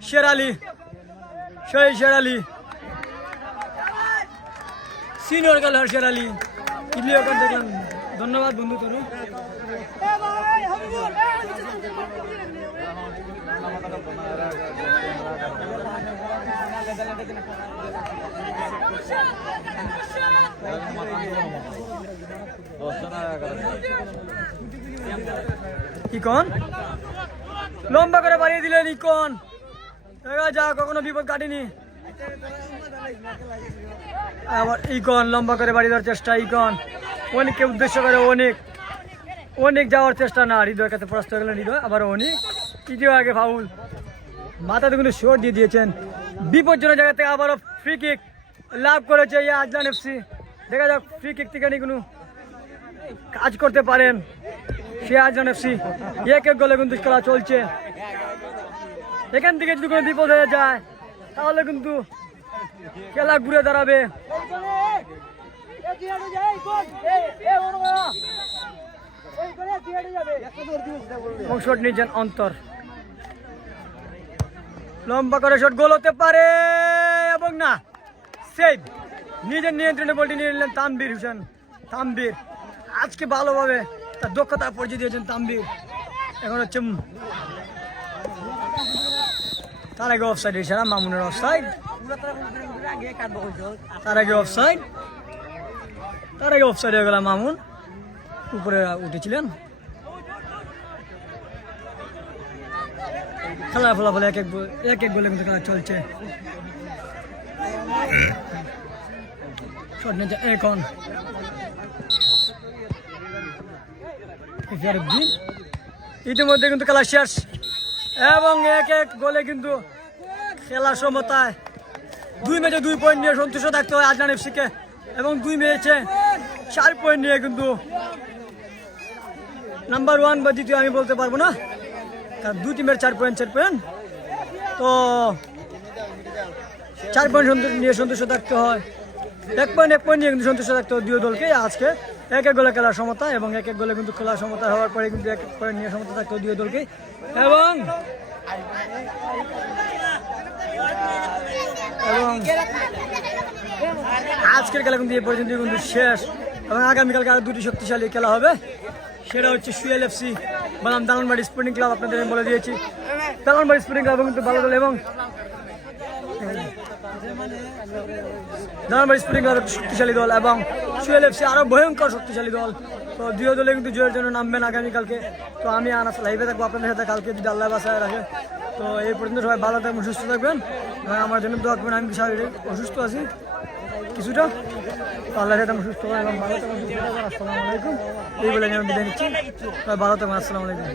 শেরালি সিনিয়র খেলোয়াড় শেরালি ইলেকার দেখলেন ধন্যবাদ বন্ধু তরু ইকন লম্বা করে বাড়িয়ে দিলেন ইকন দেখা যা কখনো বিপদ কাটেনি আবার ইকন লম্বা করে বাড়িয়ে দেওয়ার চেষ্টা ইকন অনেককে উদ্দেশ্য করে অনেক যাওয়ার চেষ্টা না হৃদয়ের কাছে পরাস্ত হয়ে গেলেন হৃদয় আবার অনেক তৃতীয় আগে ফাউল মাথাতে কিন্তু শট দিয়ে দিয়েছেন বিপজ্জনক জায়গা থেকে আবারও ফ্রি কিক লাভ করেছে আজলান এফসি দেখা যাক ফ্রি কিক থেকে কোনো কাজ করতে পারেন সে আজলান এফসি এক গোলে কিন্তু খেলা চলছে এখান থেকে যদি কোনো বিপদ হয়ে যায় তাহলে কিন্তু খেলা ঘুরে দাঁড়াবে শট নিয়েছেন অন্তর লম্বা করে শট গোল হতে পারে এবং না সেভ নিজের নিয়ন্ত্রণে বলটি নিয়ে নিলেন তানভীর হোসেন তানভীর আজকে ভালোভাবে তার দক্ষতা পরিচয় দিয়েছেন তানভীর এখন হচ্ছে তার আগে অফসাইড এছাড়া মামুনের অফসাইড তার আগে অফসাইড হয়ে গেল মামুন উপরে উঠেছিলেন খেলার ফলাফল এক এক গোলে কিন্তু খেলা চলছে এখন ইতিমধ্যে কিন্তু খেলা শেষ এবং এক এক গোলে কিন্তু খেলার সমতায় 2 ম্যাচে 2 পয়েন্ট নিয়ে সন্তুষ্ট থাকতে হয় আজলান এফসিকে, এবং 2 ম্যাচে 4 পয়েন্ট নিয়ে কিন্তু নাম্বার 1 বা দ্বিতীয় আমি বলতে পারবো না, কারণ 2 টিমের 4 পয়েন্ট তো 4 পয়েন্ট নিয়ে সন্তুষ্ট থাকতে হয়। 1 পয়েন্ট নিয়ে কিন্তু সন্তুষ্ট থাকতে হয় 2 দলকে। আজকে 1-1 গোলে খেলার সমতা, এবং 1-1 গোলে কিন্তু খেলার সমতা হওয়ার পরে কিন্তু 1 পয়েন্ট নিয়ে সমতা থাকতে হয় 2 দলকে। এবং আজকের খেলা কিন্তু এই পর্যন্ত কিন্তু শেষ, এবং আগামীকালকে আরো 2টি শক্তিশালী খেলা হবে। সেটা হচ্ছে সুয়েল এফসি বনাম দালানবাড়ি স্পোর্টিং ক্লাব। আপনাদের আমি বলে দিয়েছি দালানবাড়ি স্পোর্টিং ক্লাব কিন্তু ভালো দল, এবং দালানবাড়ি স্পোর্টিং ক্লাব একটা শক্তিশালী দল, এবং সুয়েল এফসি আরো ভয়ঙ্কর শক্তিশালী দল। তো 2 দলে কিন্তু জয়ের জন্য নামবেন আগামীকালকে। তো আমি আনাস লাইভে থাকবো আপনাদের সাথে কালকে, যদি আল্লাহ বাসায় রাখে। তো এই পর্যন্ত সবাই ভালো থাকবেন, সুস্থ থাকবেন, আমার জন্য দোয়া করবেন। আমি শারীরিক অসুস্থ আছি কিছুটা, তো আল্লাহ সাথে আমি সুস্থ হলাম, ভালো থাকবেন, সুস্থ থাকবেন। আসসালামু আলাইকুম, এই বলে আমি বিদায় নিচ্ছি। ভালো থাকবেন, আসসালামু আলাইকুম।